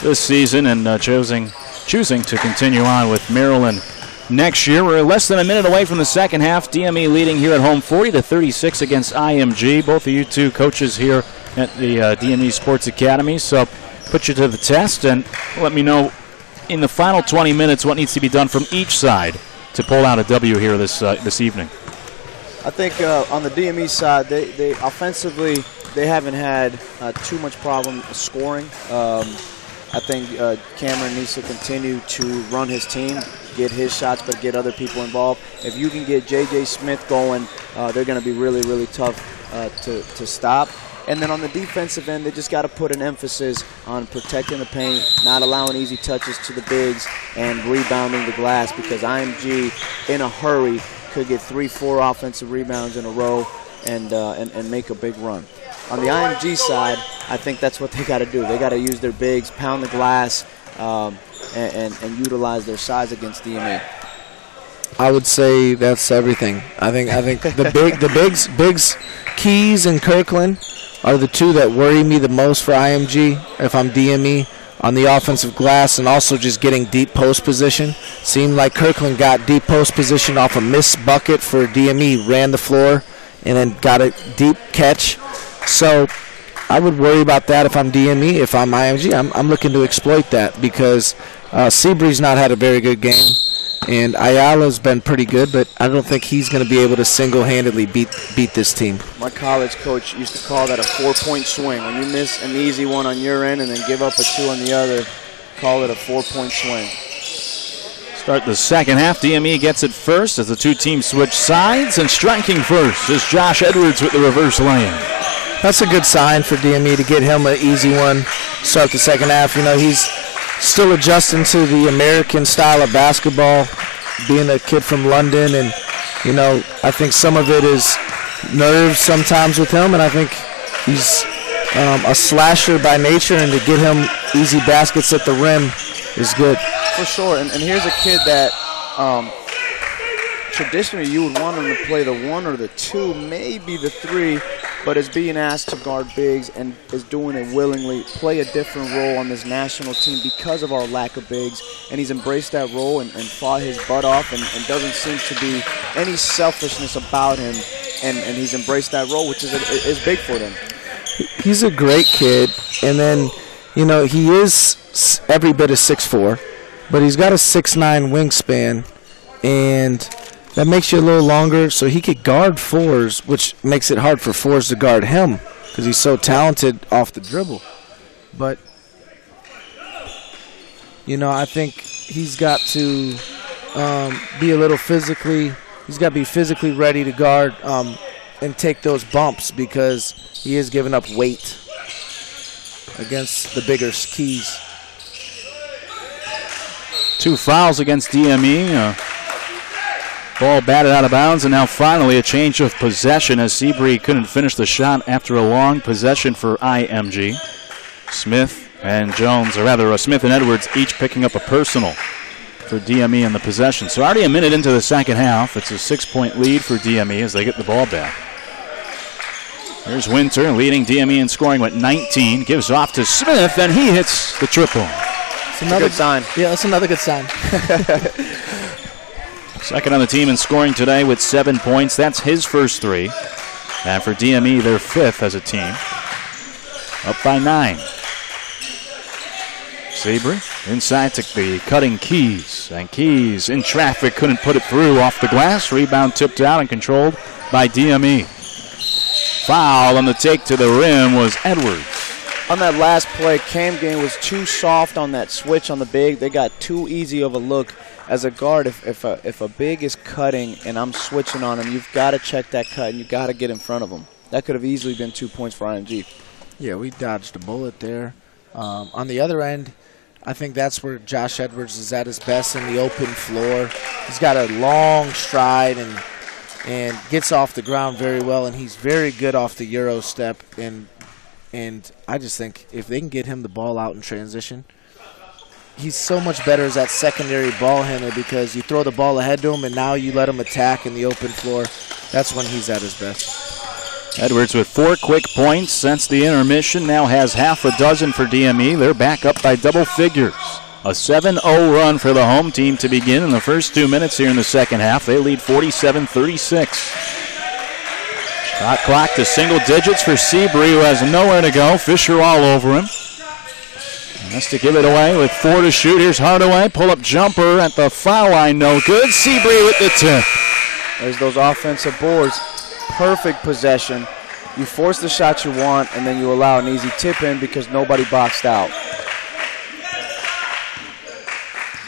this season, and choosing to continue on with Maryland next year. We're less than a minute away from the second half. DME leading here at home 40-36 against IMG. Both of you two coaches here at the DME Sports Academy. So put you to the test and let me know in the final 20 minutes what needs to be done from each side to pull out a W here this evening. I think on the DME side, they offensively, they haven't had too much problem scoring. I think Cameron needs to continue to run his team, get his shots, but get other people involved. If you can get J.J. Smith going, they're going to be really, really tough to stop. And then on the defensive end, they just got to put an emphasis on protecting the paint, not allowing easy touches to the bigs, and rebounding the glass, because IMG, in a hurry, could get 3-4 offensive rebounds in a row and make a big run. On the IMG side, I think that's what they got to do. They got to use their bigs, pound the glass, and utilize their size against DME. I would say that's everything. I think the bigs, Keys and Kirkland are the two that worry me the most for IMG if I'm DME on the offensive glass, and also just getting deep post position. Seemed like Kirkland got deep post position off a missed bucket for DME, ran the floor, and then got a deep catch. So I would worry about that if I'm DME. If I'm IMG, I'm looking to exploit that because Seabree's not had a very good game, and Ayala's been pretty good, but I don't think he's going to be able to single-handedly beat this team. My college coach used to call that a 4-point swing. When you miss an easy one on your end and then give up a 2 on the other, call it a 4-point swing. Start the second half. DME gets it first as the two teams switch sides, and striking first is Josh Edwards with the reverse lane. That's a good sign for DME to get him an easy one. Start the second half. You know, he's still adjusting to the American style of basketball, being a kid from London, and You know, I think some of it is nerves sometimes with him, and I think he's a slasher by nature, and to get him easy baskets at the rim is good. For sure, and here's a kid that traditionally you would want him to play the 1 or the 2, maybe the 3, but is being asked to guard bigs and is doing it willingly, play a different role on this national team because of our lack of bigs, and he's embraced that role and fought his butt off, and doesn't seem to be any selfishness about him, and he's embraced that role, which is big for them. He's a great kid, and then, you know, he is every bit of 6'4", but he's got a 6'9" wingspan, and that makes you a little longer, so he could guard 4s, which makes it hard for 4s to guard him because he's so talented off the dribble. But, you know, I think he's got to be a little physically – he's got to be physically ready to guard and take those bumps because he is giving up weight against the bigger keys. 2 fouls against DME. Ball batted out of bounds, and now finally a change of possession as Seabury couldn't finish the shot after a long possession for IMG. Smith and Jones, or rather Smith and Edwards, each picking up a personal for DME in the possession. So already a minute into the second half, it's a 6-point lead for DME as they get the ball back. Here's Winter leading DME in scoring with 19. Gives off to Smith, and he hits the triple. It's another good sign. Yeah, that's another good sign. Second on the team in scoring today with 7 points. That's his first 3. And for DME, they're 5th as a team. Up by 9. Seabury inside to the cutting Keys. And Keys in traffic couldn't put it through off the glass. Rebound tipped out and controlled by DME. Foul on the take to the rim was Edwards. On that last play, Camden was too soft on that switch on the big. They got too easy of a look. As a guard, if a big is cutting and I'm switching on him, you've got to check that cut and you've got to get in front of him. That could have easily been 2 points for IMG. Yeah, we dodged a bullet there. On the other end, I think that's where Josh Edwards is at his best in the open floor. He's got a long stride and gets off the ground very well, and he's very good off the Euro step. And I just think if they can get him the ball out in transition, he's so much better as that secondary ball handler because you throw the ball ahead to him and now you let him attack in the open floor. That's when he's at his best. Edwards with 4 quick points since the intermission, now has half a dozen for DME. They're back up by double figures. A 7-0 run for the home team to begin in the first 2 minutes here in the second half. They lead 47-36. Shot clock to single digits for Seabury, who has nowhere to go. Fisher all over him. Has to give it away with 4 to shoot. Here's Hardaway. Pull-up jumper at the foul line. No good. Seabury with the tip. There's those offensive boards. Perfect possession. You force the shot you want, and then you allow an easy tip in because nobody boxed out.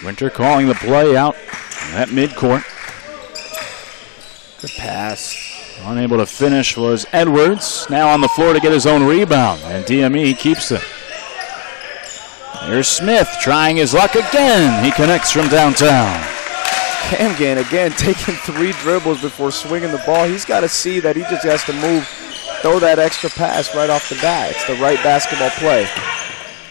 Winter calling the play out at midcourt. Good pass. Unable to finish was Edwards. Now on the floor to get his own rebound, and DME keeps it. Here's Smith trying his luck again. He connects from downtown. Camden, again, taking 3 dribbles before swinging the ball. He's got to see that he just has to move, throw that extra pass right off the bat. It's the right basketball play.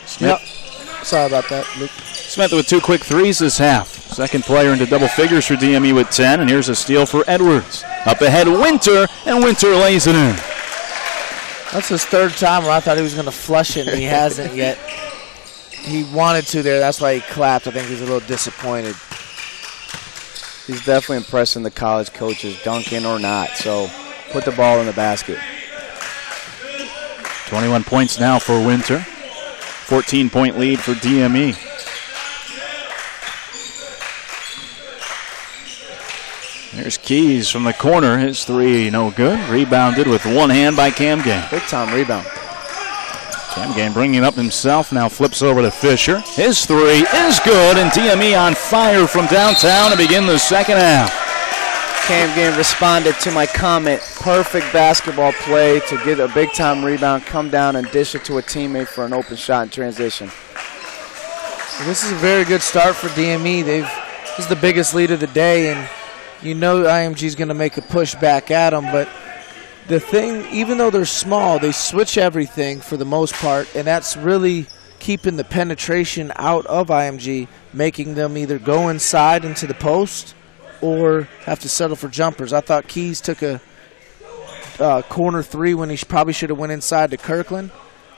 Smith. Yep. Sorry about that, Luke. Smith with 2 quick threes this half. Second player into double figures for DME with 10, and here's a steal for Edwards. Up ahead, Winter, and Winter lays it in. That's his 3rd time where I thought he was going to flush it, and he hasn't yet. He wanted to there. That's why he clapped. I think he's a little disappointed. He's definitely impressing the college coaches, dunking or not. So put the ball in the basket. 21 points now for Winter. 14-point lead for DME. There's Keys from the corner. His 3 no good. Rebounded with one hand by Camden. Big time rebound. Camden bringing it up himself, now flips over to Fisher. His 3 is good, and DME on fire from downtown to begin the second half. Camden responded to my comment. Perfect basketball play to get a big-time rebound, come down and dish it to a teammate for an open shot in transition. This is a very good start for DME. This is the biggest lead of the day, and you know IMG's going to make a push back at them, but the thing, even though they're small, they switch everything for the most part, and that's really keeping the penetration out of IMG, making them either go inside into the post or have to settle for jumpers. I thought Keys took a corner three when he probably should have went inside to Kirkland.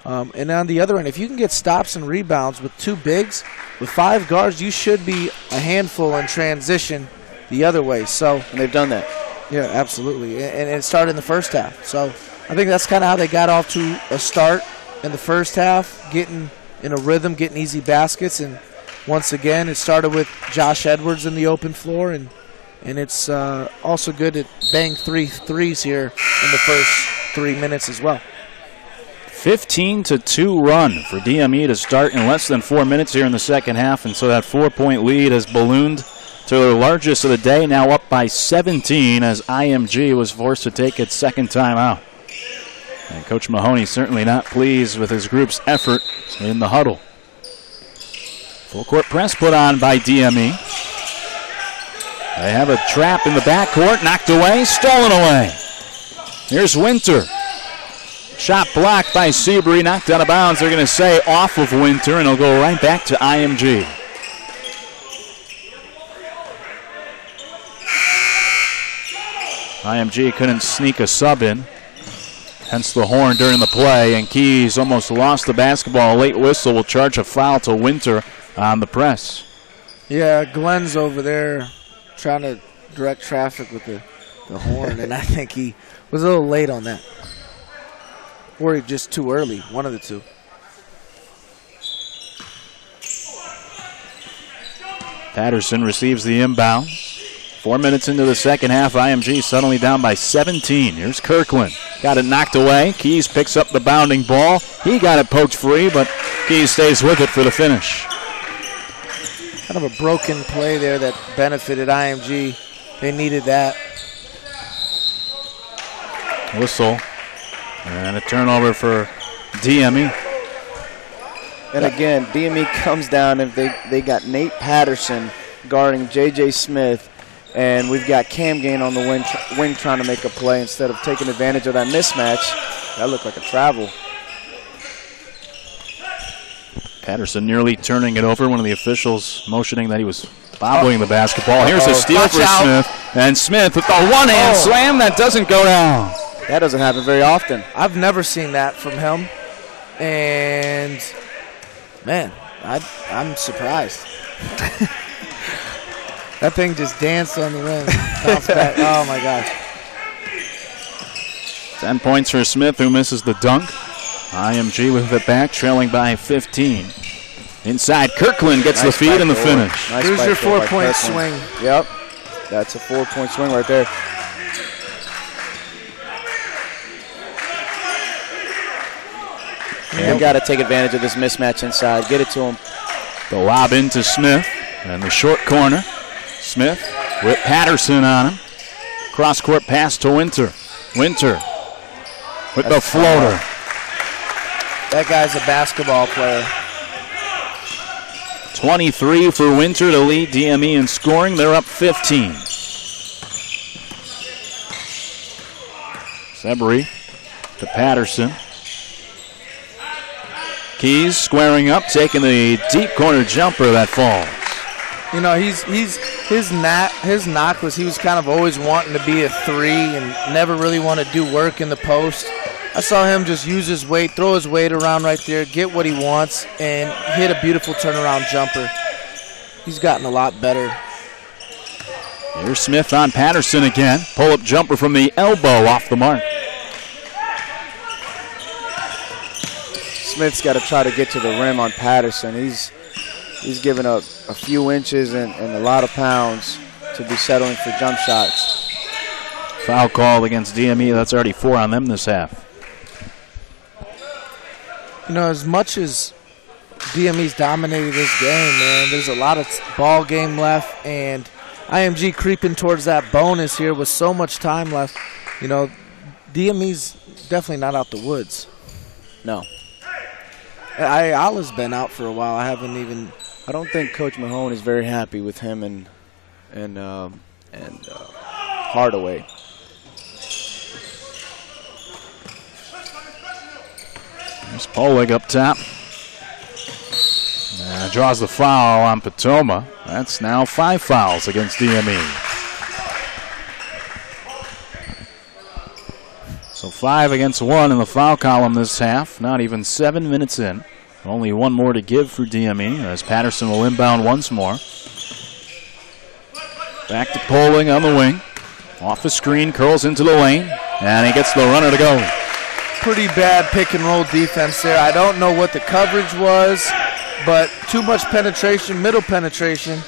And on the other end, if you can get stops and rebounds with two bigs, with 5 guards, you should be a handful in transition the other way. So, and they've done that. Yeah, absolutely. And it started in the first half. So I think that's kind of how they got off to a start in the first half, getting in a rhythm, getting easy baskets. And once again, it started with Josh Edwards in the open floor, and it's also good to bang 3 threes here in the first 3 minutes as well. 15-2 run for DME to start in less than 4 minutes here in the second half, and so that 4-point lead has ballooned to the largest of the day, now up by 17 as IMG was forced to take its second timeout. And Coach Mahoney certainly not pleased with his group's effort in the huddle. Full court press put on by DME. They have a trap in the backcourt, knocked away, stolen away. Here's Winter. Shot blocked by Seabury, knocked out of bounds. They're going to say off of Winter, and it'll go right back to IMG. IMG couldn't sneak a sub in, hence the horn during the play, and Keys almost lost the basketball. A late whistle will charge a foul to Winter on the press. Yeah, Glenn's over there trying to direct traffic with the horn, and I think he was a little late on that. Or he just too early, one of the two. Patterson receives the inbound. 4 minutes into the second half, IMG suddenly down by 17. Here's Kirkland. Got it knocked away. Keys picks up the bounding ball. He got it poked free, but Keys stays with it for the finish. Kind of a broken play there that benefited IMG. They needed that. Whistle. And a turnover for DME. And again, DME comes down, and they got Nate Patterson guarding J.J. Smith. And we've got Cam Gain on the wing trying to make a play instead of taking advantage of that mismatch. That looked like a travel. Patterson nearly turning it over. One of the officials motioning that he was bobbling the basketball. Here's a steal for Smith. And Smith with the one-hand slam. That doesn't go down. That doesn't happen very often. I've never seen that from him. And, man, I'm surprised. That thing just danced on the rim. Bounced back. Oh, my gosh. 10 points for Smith, who misses the dunk. IMG with it back, trailing by 15. Inside, Kirkland gets the feed and the finish. Nice. Here's your 4-point swing. Yep. That's a 4-point swing right there. You've got to take advantage of this mismatch inside. Get it to him. The lob into Smith and the short corner. Smith with Patterson on him. Cross-court pass to Winter. Winter with the floater. That guy's a basketball player. 23 for Winter to lead DME in scoring. They're up 15. Sebury to Patterson. Keys squaring up, taking the deep corner jumper that falls. You know, his knock was he was kind of always wanting to be a 3 and never really want to do work in the post. I saw him just use his weight, throw his weight around right there, get what he wants, and hit a beautiful turnaround jumper. He's gotten a lot better. Here's Smith on Patterson again. Pull-up jumper from the elbow off the mark. Smith's got to try to get to the rim on Patterson. He's given up a few inches and a lot of pounds to be settling for jump shots. Foul call against DME. That's already 4 on them this half. You know, as much as DME's dominated this game, man, there's a lot of ball game left, and IMG creeping towards that bonus here with so much time left. You know, DME's definitely not out the woods. No. Ayala's been out for a while. I don't think Coach Mahone is very happy with him and and Hardaway. There's Polig up top. Draws the foul on Potoma. That's now 5 fouls against DME. So 5 against 1 in the foul column this half. Not even 7 minutes in. Only 1 more to give for DME as Patterson will inbound once more. Back to Poling on the wing. Off the screen, curls into the lane, and he gets the runner to go. Pretty bad pick and roll defense there. I don't know what the coverage was, but too much penetration, middle penetration,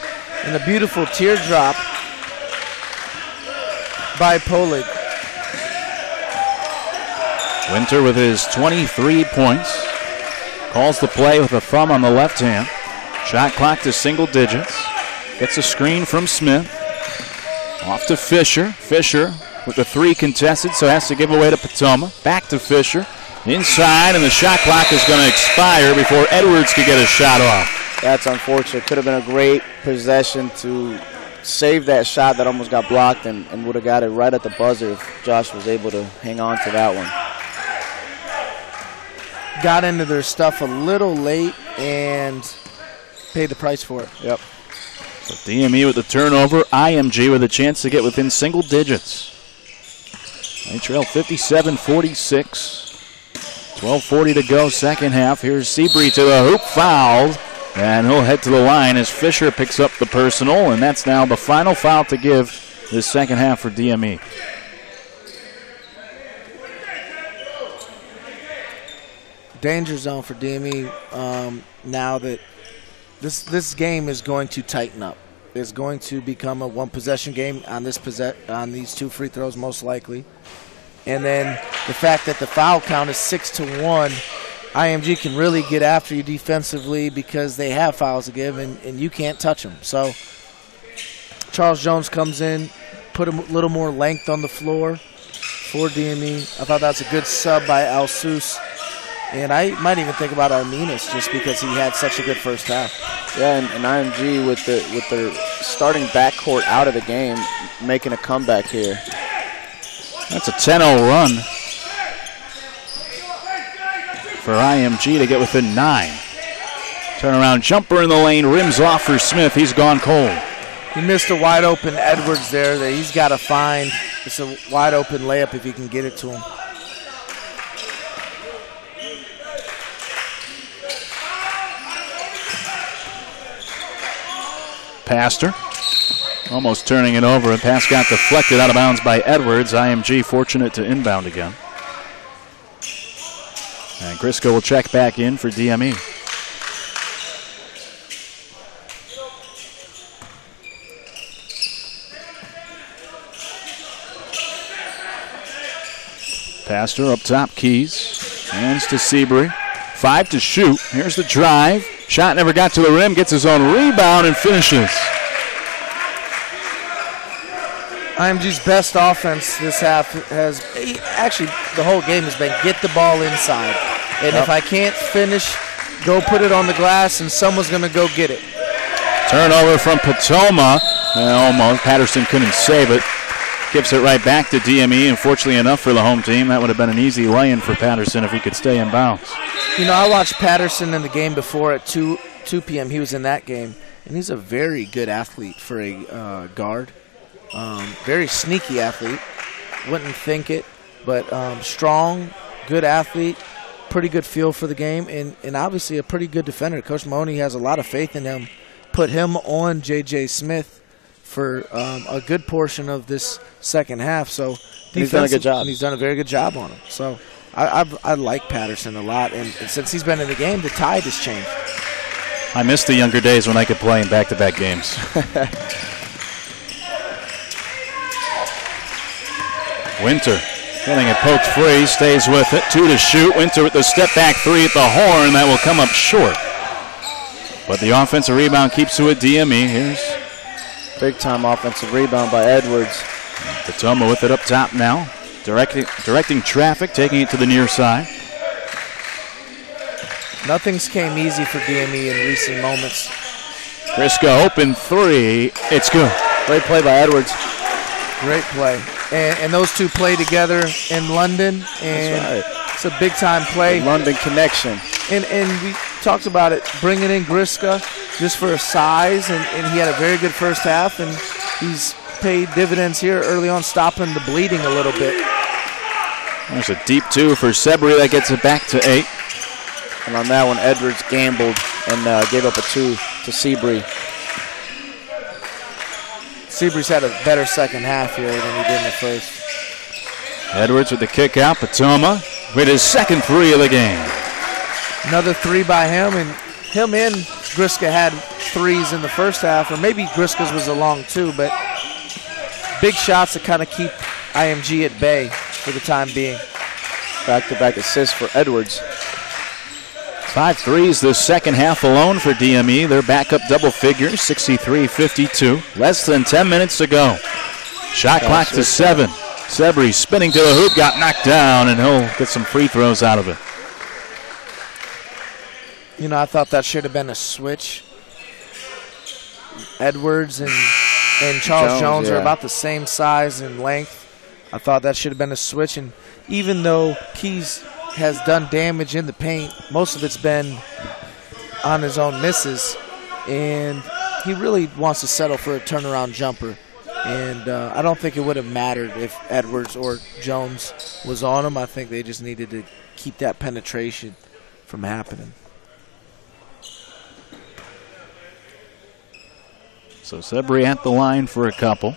and a beautiful teardrop by Polig. Winter with his 23 points. Calls the play with a thumb on the left hand. Shot clock to single digits. Gets a screen from Smith. Off to Fisher. Fisher with the 3 contested, so has to give away to Potoma. Back to Fisher. Inside, and the shot clock is going to expire before Edwards could get a shot off. That's unfortunate. Could have been a great possession to save that shot that almost got blocked and would have got it right at the buzzer if Josh was able to hang on to that one. Got into their stuff a little late and paid the price for it. Yep. So DME with the turnover. IMG with a chance to get within single digits. They trail 57-46. 12:40 to go, second half. Here's Seabury to the hoop, fouled, and he'll head to the line as Fisher picks up the personal, and that's now the final foul to give this second half for DME. Danger zone for DME now that this game is going to tighten up. It's going to become a one-possession game on on these 2 free throws most likely. And then the fact that the foul count is 6-1, IMG can really get after you defensively because they have fouls to give, and you can't touch them. So Charles Jones comes in, put a little more length on the floor for DME. I thought that's a good sub by Al-Sus. And I might even think about Arminas just because he had such a good first half. Yeah, and IMG with their starting backcourt out of the game, making a comeback here. That's a 10-0 run for IMG to get within 9. Turnaround jumper in the lane, rims off for Smith. He's gone cold. He missed a wide open Edwards there that he's got to find. It's a wide open layup if he can get it to him. Pastor almost turning it over. A pass got deflected out of bounds by Edwards. IMG fortunate to inbound again. And Grisco will check back in for DME. Pastor up top, Keys. Hands to Seabury. 5 to shoot. Here's the drive. Shot never got to the rim. Gets his own rebound and finishes. IMG's best offense this half has, actually the whole game has been get the ball inside. And if I can't finish, go put it on the glass and someone's going to go get it. Turnover from Potoma. Almost. Patterson couldn't save it. Gives it right back to DME. Unfortunately enough for the home team, that would have been an easy lay-in for Patterson if he could stay in bounds. You know, I watched Patterson in the game before at 2 p.m. He was in that game, and he's a very good athlete for a guard. Very sneaky athlete. Wouldn't think it, but strong, good athlete, pretty good feel for the game, and obviously a pretty good defender. Coach Mahoney has a lot of faith in him. Put him on J.J. Smith for a good portion of this second half. So he's done a good job. And he's done a very good job on him. So I like Patterson a lot, and since he's been in the game, the tide has changed. I miss the younger days when I could play in back-to-back games. Winter getting it poked free, stays with it. 2 to shoot. Winter with the step-back 3 at the horn. That will come up short. But the offensive rebound keeps to it. DME. Here's big-time offensive rebound by Edwards. Potoma with it up top now. Directing traffic, taking it to the near side. Nothing's came easy for DME in recent moments. Grisco open 3. It's good. Great play by Edwards. Great play. And those two play together in London, and it's a big-time play. The London connection. And we talked about it, bringing in Griska just for his size, and he had a very good first half, and he's paid dividends here early on, stopping the bleeding a little bit. There's a deep two for Sebri that gets it back to 8. And on that one, Edwards gambled and gave up a 2 to Sebri. Seabreeze had a better second half here than he did in the first. Edwards with the kick out. Patoma with his second 3 of the game. Another 3 by him, and him and Griska had 3s in the first half, or maybe Griska's was a long 2, but big shots to kind of keep IMG at bay for the time being. Back-to-back assists for Edwards. 5 threes this second half alone for DME. They're back up double figures, 63-52. Less than 10 minutes to go. Shot clock to 7. Sebri spinning to the hoop, got knocked down, and he'll get some free throws out of it. You know, I thought that should have been a switch. Edwards and Charles Jones are about the same size and length. I thought that should have been a switch, and even though Keys has done damage in the paint, most of it's been on his own misses, and he really wants to settle for a turnaround jumper. And I don't think it would have mattered if Edwards or Jones was on him. I think they just needed to keep that penetration from happening. So Sebri at the line for a couple.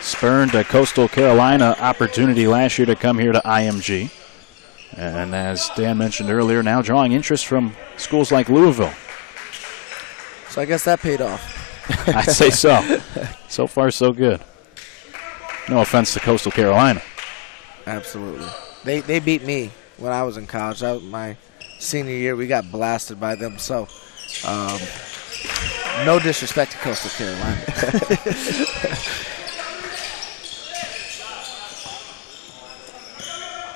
Spurned a Coastal Carolina opportunity last year to come here to IMG. And as Dan mentioned earlier, now drawing interest from schools like Louisville. So I guess that paid off. I'd say so. So far, so good. No offense to Coastal Carolina. Absolutely. They beat me when I was in college. That was my senior year. We got blasted by them. So no disrespect to Coastal Carolina.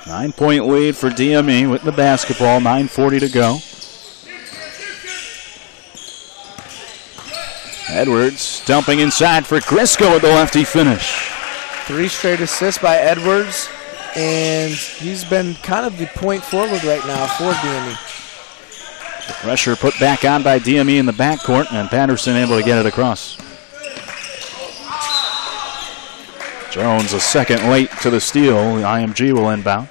9-point lead for DME with the basketball, 9:40 to go. Edwards dumping inside for Griska with the lefty finish. 3 straight assists by Edwards, and he's been kind of the point forward right now for DME. The pressure put back on by DME in the backcourt, and Patterson able to get it across. Jones a second late to the steal. IMG will inbound.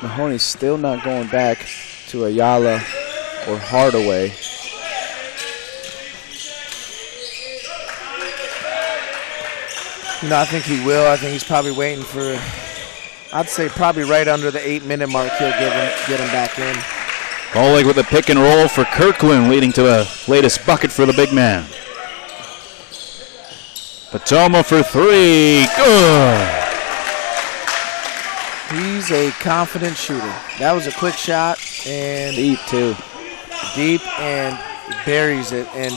Mahoney's still not going back to Ayala or Hardaway. You know, I think he will. I think he's probably waiting for, I'd say probably right under the 8-minute mark, he'll get him back in. Bolig with a pick and roll for Kirkland, leading to the latest bucket for the big man. Patoma for 3. Good. He's a confident shooter. That was a quick shot, and deep too. Deep, and buries it. And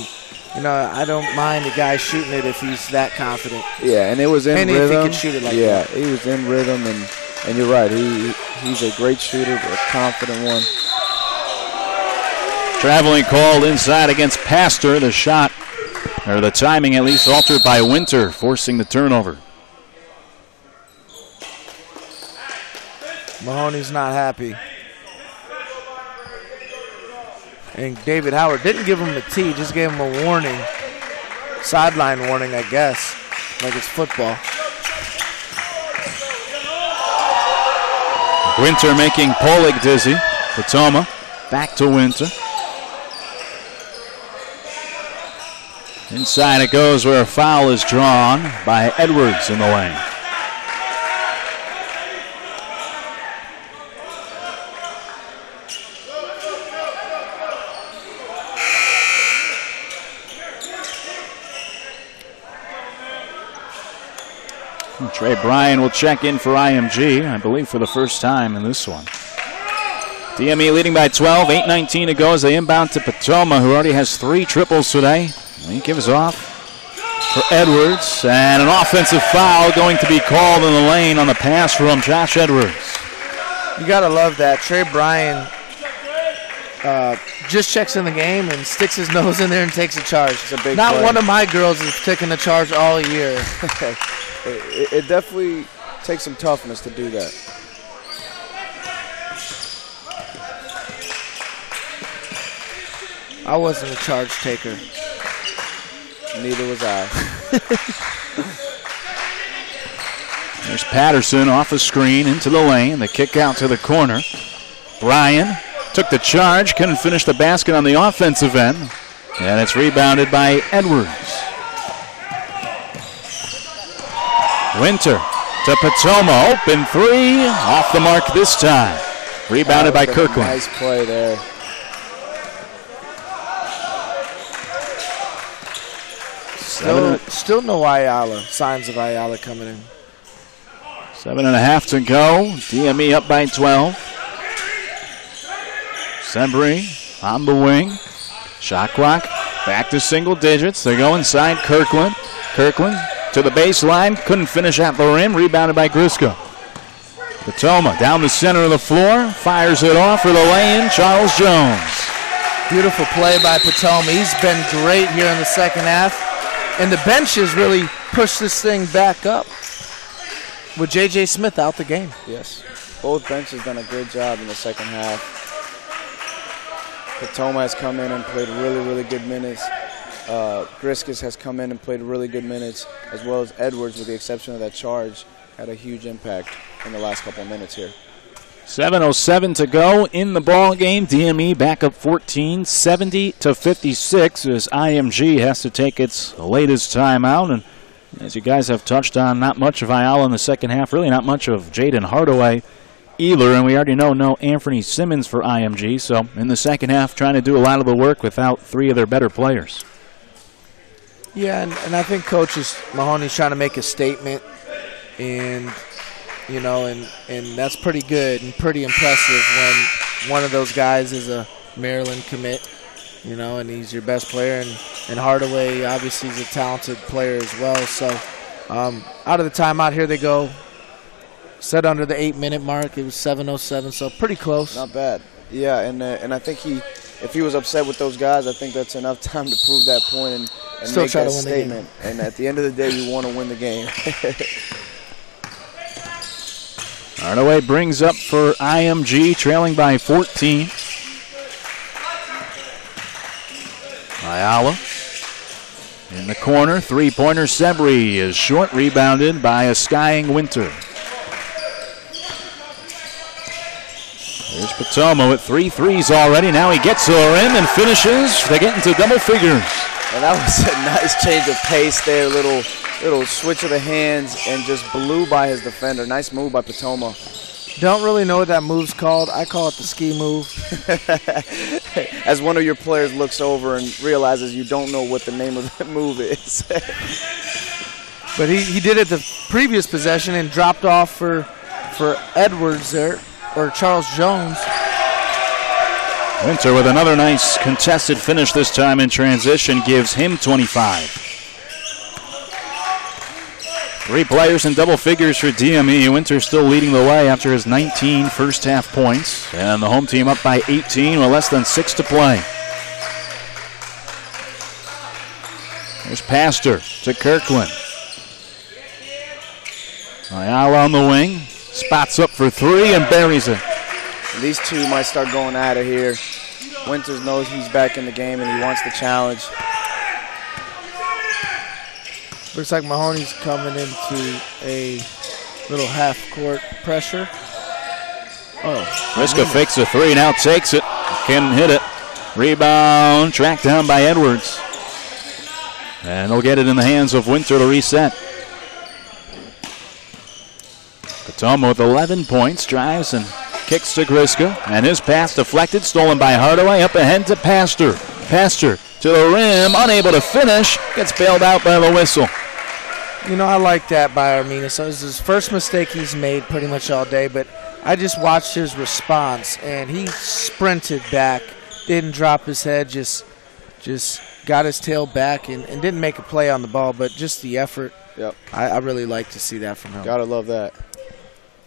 you know, I don't mind the guy shooting it if he's that confident. Yeah, and it was in rhythm. And if he can shoot it like that. Yeah, he was in rhythm, and you're right. He's a great shooter, a confident one. Traveling called inside against Pastor. The shot, or the timing at least, altered by Winter, forcing the turnover. Mahoney's not happy. And David Howard didn't give him a tee, just gave him a warning. Sideline warning, I guess, like it's football. Winter making Polig dizzy. Patoma back to Winter. Inside it goes, where a foul is drawn by Edwards in the lane. Trey Bryan will check in for IMG, I believe for the first time in this one. DME leading by 12, 8:19 to go as they inbound to Patoma, who already has 3 triples today. He gives off for Edwards, and an offensive foul going to be called in the lane on the pass from Josh Edwards. You got to love that. Trey Bryan just checks in the game and sticks his nose in there and takes a charge. It's a big Not play. one of my girls is taking a charge all year. It definitely takes some toughness to do that. I wasn't a charge taker. Neither was I. There's Patterson off the screen into the lane. The kick out to the corner. Bryan took the charge, couldn't finish the basket on the offensive end. And it's rebounded by Edwards. Winter to Patoma. Open three. Off the mark this time. Rebounded by Kirkland. Nice play there. Still no Ayala. Signs of Ayala coming in. 7.5 to go. DME up by 12. Sembry on the wing. Shot clock back to single digits. They go inside Kirkland. Kirkland to the baseline. Couldn't finish at the rim. Rebounded by Grisko. Patoma down the center of the floor. Fires it off for the lay-in. Charles Jones. Beautiful play by Patoma. He's been great here in the second half. And the benches really pushed this thing back up with J.J. Smith out the game. Yes. Both benches done a good job in the second half. Patoma has come in and played really, really good minutes. Griskis has come in and played really good minutes, as well as Edwards, with the exception of that charge, had a huge impact in the last couple of minutes here. 7:07 to go in the ball game. DME back up 14, 70 to 56 as IMG has to take its latest timeout. And as you guys have touched on, not much of Ayala in the second half, really not much of Jaden Hardaway either. And we already know no Anthony Simmons for IMG. So in the second half, trying to do a lot of the work without three of their better players. Yeah, and I think Mahoney's trying to make a statement, and that's pretty good and pretty impressive when one of those guys is a Maryland commit, and he's your best player. And Hardaway obviously is a talented player as well. So out of the timeout, here they go. Set under the 8-minute mark. It was 7:07, so pretty close. Not bad. Yeah, and I think if he was upset with those guys, I think that's enough time to prove that point and Still make try that to win statement. And at the end of the day, you want to win the game. Hardaway brings up for IMG, trailing by 14. Ayala in the corner. Three-pointer. Sembry is short, rebounded by a skying Winter. There's Patoma with 3 threes already. Now he gets to the rim and finishes. They get into double figures. And that was a nice change of pace there, little switch of the hands, and just blew by his defender. Nice move by Patoma. Don't really know what that move's called. I call it the ski move. As one of your players looks over and realizes you don't know what the name of that move is. But he did it the previous possession and dropped off for Edwards there, or Charles Jones. Winter with another nice contested finish, this time in transition, gives him 25. 3 players in double figures for DME. Winter still leading the way after his 19 first half points. And the home team up by 18 with less than 6 to play. There's Pastor to Kirkland. Ayala on the wing. Spots up for 3 and buries it. These two might start going at it here. Winters knows he's back in the game and he wants the challenge. Looks like Mahoney's coming into a little half-court pressure. Oh. Riska fakes a 3, now takes it. Can hit it. Rebound, tracked down by Edwards. And they'll get it in the hands of Winter to reset. Patoma with 11 points, drives and kicks to Griska. And his pass deflected, stolen by Hardaway. Up ahead to Pastor. Pastor to the rim, unable to finish. Gets bailed out by the whistle. I like that by Armina. So it's his first mistake he's made pretty much all day, but I just watched his response, and he sprinted back, didn't drop his head, just got his tail back and didn't make a play on the ball, but just the effort. Yep. I really like to see that from him. Gotta love that.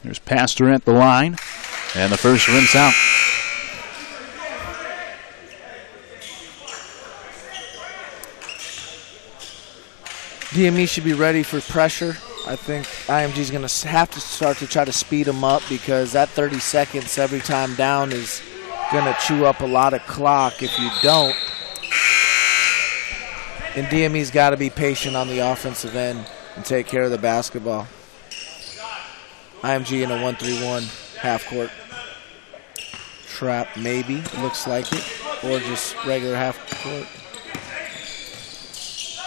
There's Pastor at the line, and the first rim's out. DME should be ready for pressure. I think IMG is going to have to start to try to speed them up because that 30 seconds every time down is going to chew up a lot of clock if you don't. And DME's got to be patient on the offensive end and take care of the basketball. IMG in a 1-3-1 half-court trap, maybe. Looks like it. Or just regular half-court.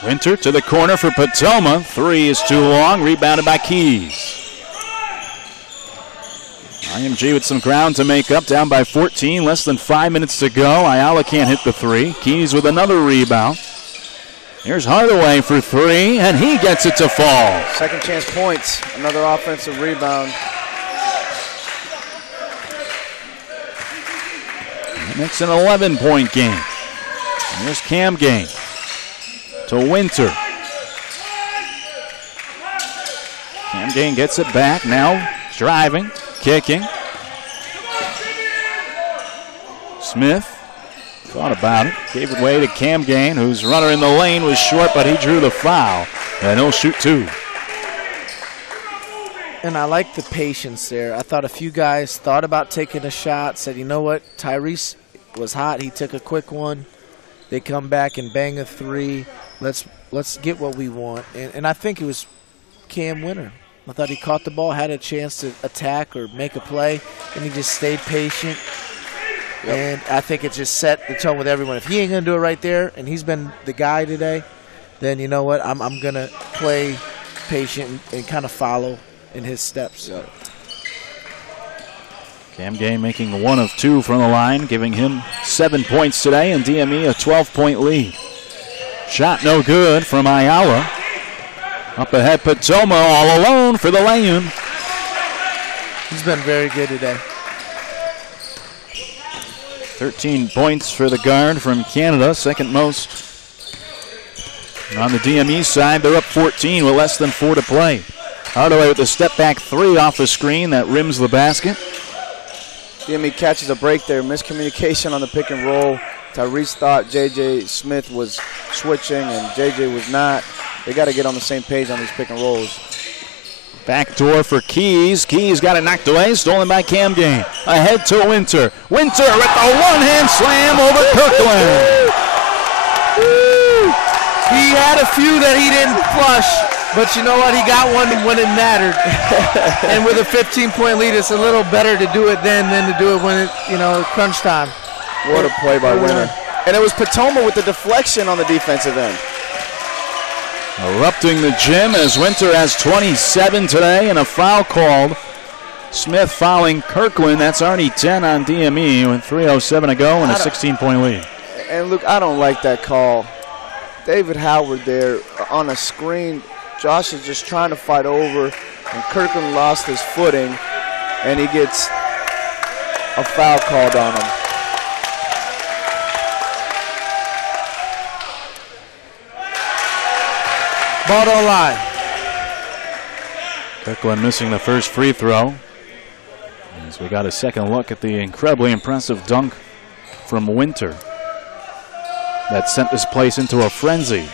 Winter to the corner for Patoma. 3 is too long. Rebounded by Keys. IMG with some ground to make up. Down by 14. Less than 5 minutes to go. Ayala can't hit the 3. Keys with another rebound. Here's Hardaway for 3, and he gets it to fall. Second chance points. Another offensive rebound. That makes an 11-point game. And here's Cam Gain to Winter. Cam Gain gets it back. Now driving, kicking. Smith thought about it. Gave it away to Cam Gain, whose runner in the lane was short, but he drew the foul. And he'll shoot 2. And I like the patience there. I thought a few guys thought about taking a shot, said, you know what, Tyrese was hot. He took a quick one. They come back and bang a 3. Let's get what we want. And I think it was Cam Winter. I thought he caught the ball, had a chance to attack or make a play, and he just stayed patient. Yep. And I think it just set the tone with everyone. If he ain't going to do it right there, and he's been the guy today, then you know what? I'm going to play patient and kind of follow in his steps. Yep. Cam Gain making 1 of 2 from the line, giving him 7 points today, and DME a 12-point lead. Shot no good from Ayala. Up ahead, Patoma all alone for the lay-in. He's been very good today. 13 points for the guard from Canada, second most. On the DME side, they're up 14 with less than 4 to play. Hardaway with a step-back 3 off the screen that rims the basket. DME catches a break there. Miscommunication on the pick and roll. Tyrese thought J.J. Smith was switching and J.J. was not. They got to get on the same page on these pick and rolls. Backdoor for Keys. Keys got it knocked away, stolen by Cam Gain. Ahead to Winter. Winter with a one-hand slam over Kirkland. He had a few that he didn't flush, but you know what? He got one when it mattered. And with a 15-point lead, it's a little better to do it then than to do it when it, crunch time. What a play by Winter. And it was Patoma with the deflection on the defensive end. Erupting the gym as Winter has 27 today and a foul called. Smith fouling Kirkland. That's already 10 on DME with 3:07 to go and a 16-point lead. And Luke, I don't like that call. David Howard there on a screen. Josh is just trying to fight over, and Kirkland lost his footing, and he gets a foul called on him. Ball don't lie. Kirkland missing the first free throw. As we got a second look at the incredibly impressive dunk from Winter that sent this place into a frenzy.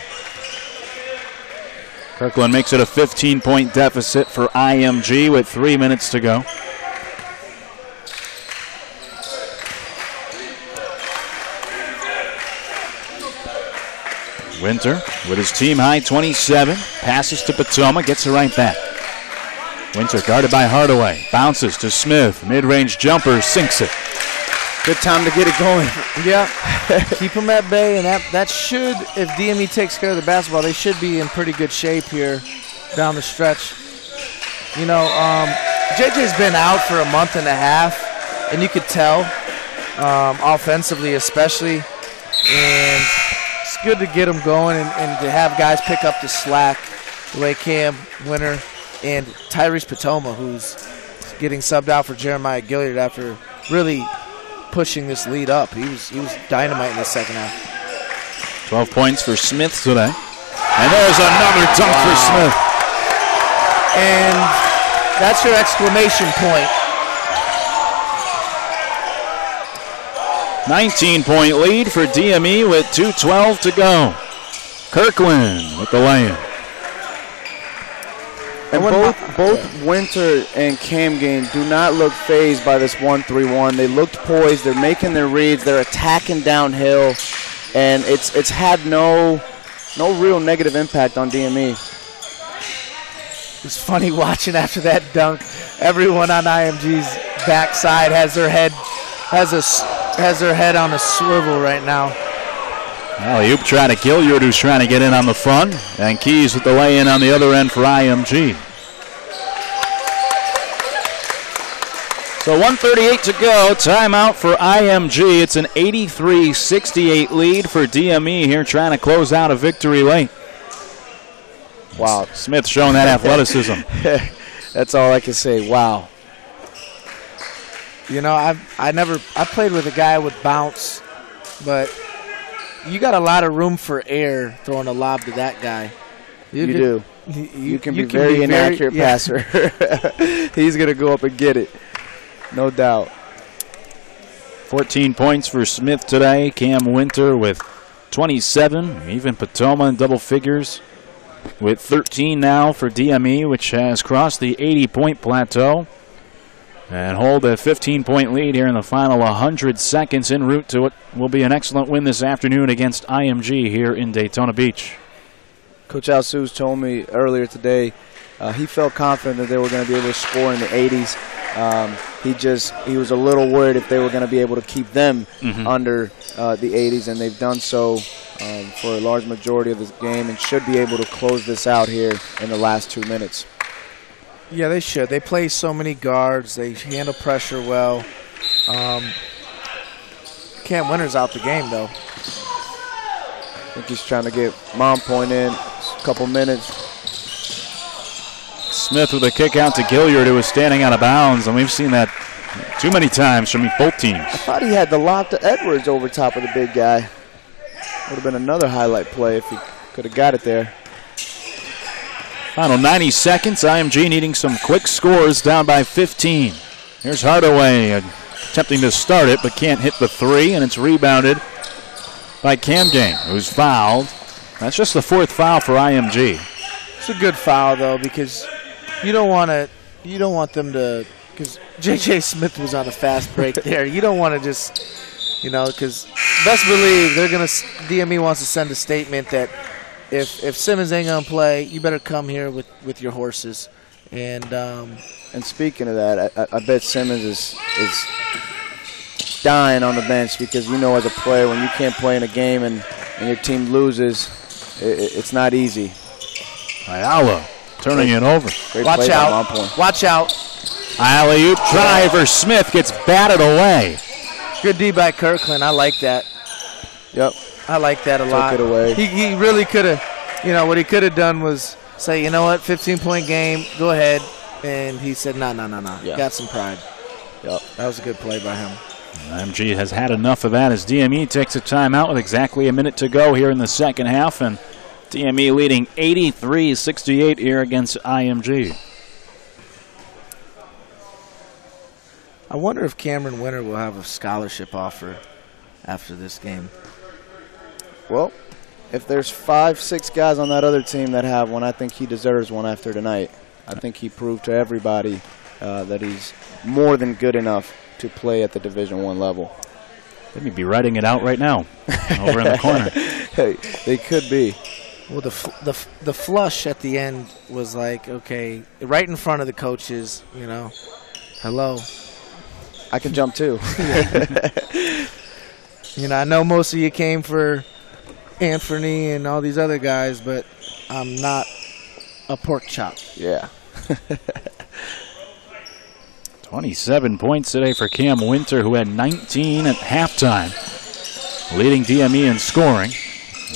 Kirkland makes it a 15-point deficit for IMG with 3 minutes to go. Winter with his team high 27, passes to Patoma, gets it right back. Winter guarded by Hardaway, bounces to Smith, mid-range jumper, sinks it. Good time to get it going. Yeah, keep them at bay, and that should, if DME takes care of the basketball, they should be in pretty good shape here down the stretch. You know, JJ's been out for a month and a half, and you could tell, offensively especially, and it's good to get him going and to have guys pick up the slack the way Cam Winter and Tyrese Patoma, who's getting subbed out for Jeremiah Gilliard after really pushing this lead up. He was dynamite in the second half. 12 points for Smith today. And there's another dunk for Smith. And that's your exclamation point. 19-point lead for DME with 2:12 to go. Kirkland with the lay-in. And both Winter and Cam Gain do not look phased by this 1-3-1. They looked poised. They're making their reads. They're attacking downhill, and it's had no real negative impact on DME. It's funny watching after that dunk. Everyone on IMG's backside has their head on a swivel right now. Alley-oop try to Gilliard, who's trying to get in on the front, and Keys with the lay-in on the other end for IMG. So 1:38 to go. Timeout for IMG. It's an 83-68 lead for DME here, trying to close out a victory late. Wow. Smith showing that athleticism. That's all I can say. Wow. You know, I played with a guy with bounce, but you got a lot of room for air throwing a lob to that guy. You do. You can be a very inaccurate passer. He's going to go up and get it. No doubt. 14 points for Smith today. Cam Winter with 27. Even Patoma in double figures with 13 now for DME, which has crossed the 80-point plateau and hold a 15-point lead here in the final 100 seconds en route to what will be an excellent win this afternoon against IMG here in Daytona Beach. Coach Alsuz told me earlier today he felt confident that they were going to be able to score in the 80s. He was a little worried if they were going to be able to keep them under the 80s, and they've done so for a large majority of this game and should be able to close this out here in the last 2 minutes. Yeah, they should. They play so many guards. They handle pressure well. Cam Winter's out the game, though. I think he's trying to get Mom Point in a couple minutes. Smith with a kick out to Gilliard, who was standing out of bounds, and we've seen that too many times from both teams. I thought he had the lob to Edwards over top of the big guy. Would have been another highlight play if he could have got it there. Final 90 seconds. IMG needing some quick scores, down by 15. Here's Hardaway attempting to start it, but can't hit the three, and it's rebounded by Cam Gain, who's fouled. That's just the fourth foul for IMG. It's a good foul, though, because you don't want them to, because J.J. Smith was on a fast break there. You don't want to just, because best believe DME wants to send a statement that if Simmons ain't going to play, you better come here with your horses. And speaking of that, I bet Simmons is dying on the bench because as a player, when you can't play in a game and your team loses, it's not easy. Ayala turning it over. Watch out. Watch out. Alley-oop try for Smith gets batted away. Good D by Kirkland. I like that. Yep. I like that a lot. Took it away. He really could have, what he could have done was say, 15-point game, go ahead. And he said, no. Yeah. Got some pride. Yep. That was a good play by him. IMG has had enough of that as DME takes a timeout with exactly a minute to go here in the second half, and DME leading 83-68 here against IMG. I wonder if Cameron Winter will have a scholarship offer after this game. Well, if there's 5-6 guys on that other team that have one, I think he deserves one after tonight. I think he proved to everybody that he's more than good enough to play at the Division I level. They may be writing it out right now over in the corner. Hey, they could be. Well, the flush at the end was like, okay, right in front of the coaches, hello. I can jump too. I know most of you came for Anthony and all these other guys, but I'm not a pork chop. Yeah. 27 points today for Cam Winter, who had 19 at halftime, leading DME in scoring.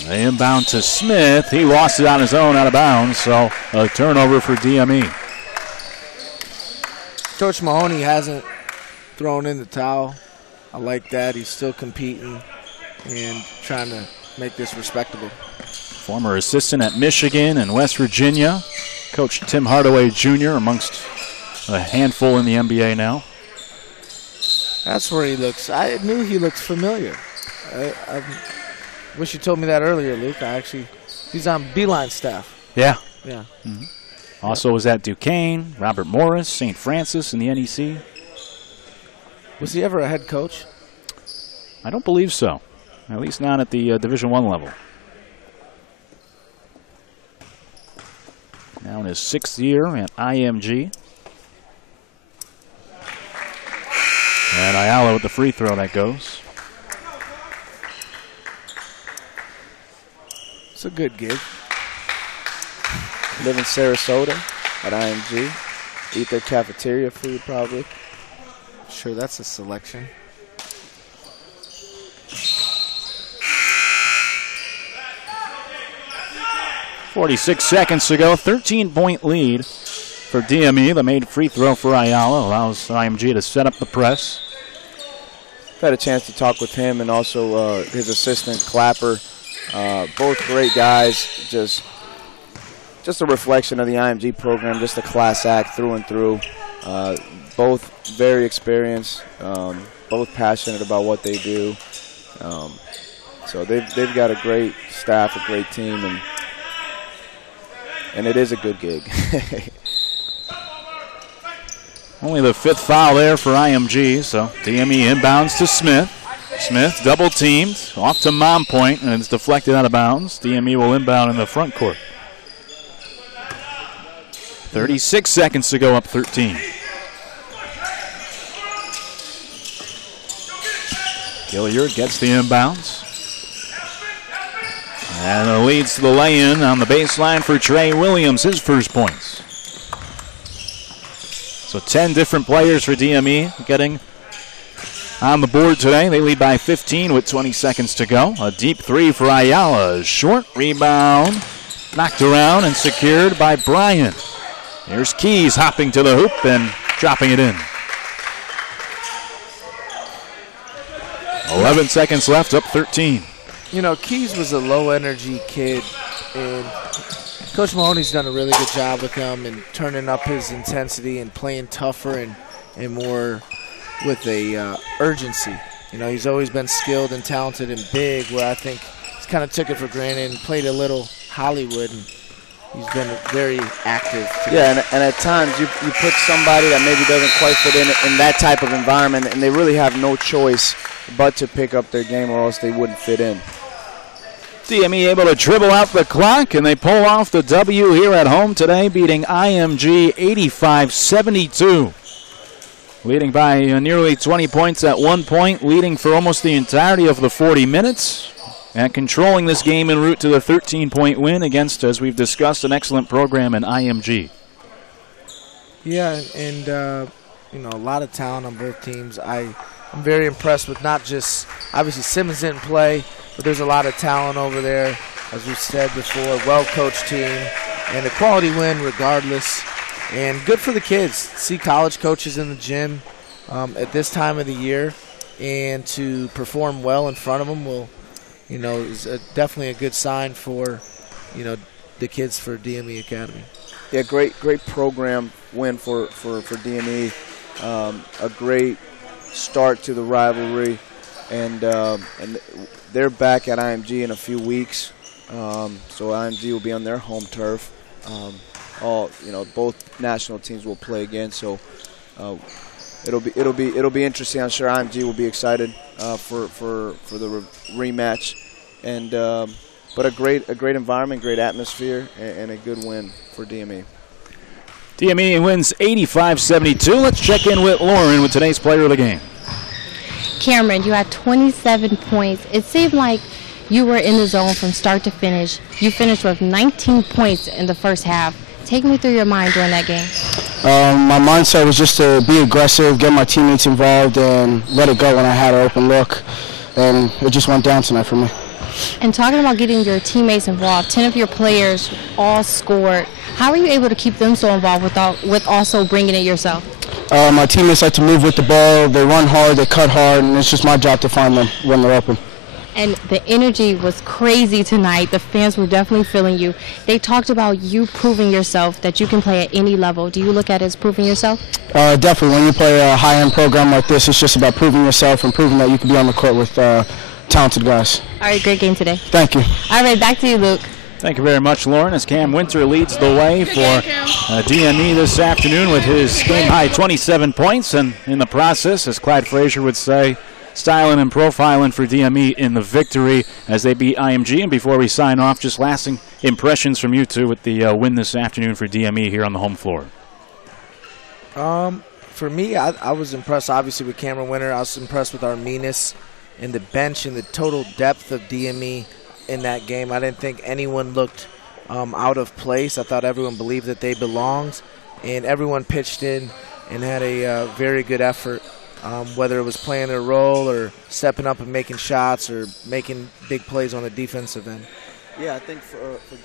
They inbound to Smith. He lost it on his own out of bounds, so a turnover for DME. Coach Mahoney hasn't thrown in the towel. I like that. He's still competing and trying to make this respectable. Former assistant at Michigan and West Virginia. Coach Tim Hardaway Jr. amongst a handful in the NBA now. That's where he looks. I knew he looked familiar. I wish you told me that earlier, Luke. He's on Beeline staff. Yeah. Yeah. Mm-hmm. Also was at Duquesne, Robert Morris, St. Francis in the NEC. Was he ever a head coach? I don't believe so, at least not at the Division I level. Now in his 6th year at IMG. And Ayala with the free throw that goes. It's a good gig. Live in Sarasota at IMG. Eat their cafeteria food probably. Sure, that's a selection. .46 seconds to go. 13-point lead for DME. The made free throw for Ayala allows IMG to set up the press. I've had a chance to talk with him and also his assistant, Clapper. Both great guys. Just a reflection of the IMG program, just a class act through and through. Both very experienced, both passionate about what they do. So they've got a great staff, a great team, and it is a good gig. Only the 5th foul there for IMG, so DME inbounds to Smith. Smith double teamed, off to Mom Point, and it's deflected out of bounds. DME will inbound in the front court. 36 seconds to go, up 13. Gilliard gets the inbounds. And it leads to the lay-in on the baseline for Trey Williams, his first points. So 10 different players for DME getting on the board today. They lead by 15 with 20 seconds to go. A deep three for Ayala. Short rebound. Knocked around and secured by Bryant. Here's Keys hopping to the hoop and dropping it in. 11 seconds left, up 13. You know, Keys was a low-energy kid, and Coach Mahoney's done a really good job with him and turning up his intensity and playing tougher and more with a urgency. You know, he's always been skilled and talented and big, where I think he's kind of took it for granted and played a little Hollywood, and he's been very active today. Yeah, and at times you put somebody that maybe doesn't quite fit in that type of environment, and they really have no choice but to pick up their game or else they wouldn't fit in. DME able to dribble out the clock, and they pull off the W here at home today, beating IMG 85-72. Leading by nearly 20 points at one point, leading for almost the entirety of the 40 minutes, and controlling this game en route to the 13-point win against, as we've discussed, an excellent program in IMG. Yeah, and you know, a lot of talent on both teams. I'm very impressed with not just, obviously Simmons didn't play, but there's a lot of talent over there, as we said before, well-coached team, and a quality win regardless. And good for the kids. See college coaches in the gym at this time of the year, and to perform well in front of them will, you know, is definitely a good sign for, you know, the kids for DME Academy. Yeah, great program win for DME. A great start to the rivalry, and they're back at IMG in a few weeks. So IMG will be on their home turf. Both national teams will play again. So it'll be interesting. I'm sure IMG will be excited for the rematch, and but a great environment, great atmosphere, and a good win for DME. DME wins 85-72. Let's check in with Lauren with today's player of the game. Cameron, you had 27 points. It seemed like you were in the zone from start to finish. You finished with 19 points in the first half. Take me through your mind during that game. My mindset was just to be aggressive, get my teammates involved, and let it go when I had an open look. And it just went down tonight for me. And talking about getting your teammates involved, 10 of your players all scored. How are you able to keep them so involved with also bringing it yourself? My teammates like to move with the ball. They run hard, they cut hard, and it's just my job to find them when they're open. And the energy was crazy tonight. The fans were definitely feeling you. They talked about you proving yourself that you can play at any level. Do you look at it as proving yourself? Definitely. When you play a high-end program like this, it's just about proving yourself and proving that you can be on the court with talented guys. All right, great game today. Thank you. All right, back to you, Luke. Thank you very much, Lauren, as Cam Winter leads the way for DME this afternoon with his game-high 27 points, and in the process, as Clyde Frazier would say, styling and profiling for DME in the victory as they beat IMG. And before we sign off, just lasting impressions from you two with the win this afternoon for DME here on the home floor. For me, I was impressed, obviously, with Cameron Winter. I was impressed with our meanness and the bench and the total depth of DME in that game. I didn't think anyone looked out of place. I thought everyone believed that they belonged, and everyone pitched in and had a very good effort, whether it was playing their role or stepping up and making shots or making big plays on the defensive end. Yeah, I think for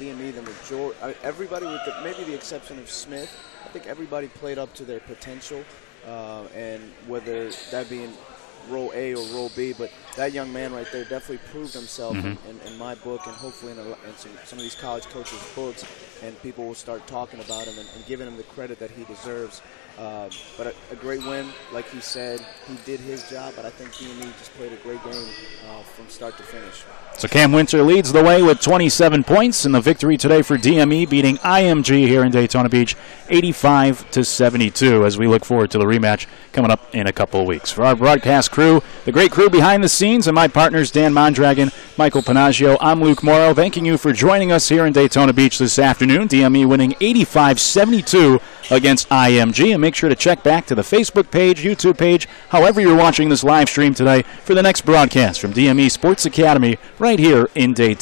DME, the majority, everybody with maybe the exception of Smith, I think everybody played up to their potential, and whether that be in role A or role B, but that young man right there definitely proved himself in my book, and hopefully in some of these college coaches' books, and people will start talking about him and giving him the credit that he deserves. But a great win, like he said, he did his job, but I think DME just played a great game from start to finish. So Cam Winter leads the way with 27 points in the victory today for DME, beating IMG here in Daytona Beach 85-72, as we look forward to the rematch coming up in a couple of weeks. For our broadcast crew, the great crew behind the scenes, and my partners Dan Mondragon, Michael Panaggio, I'm Luke Morrow, thanking you for joining us here in Daytona Beach this afternoon. DME winning 85-72 against IMG, and make sure to check back to the Facebook page, YouTube page, however you're watching this live stream today for the next broadcast from DME Sports Academy right here in Daytona.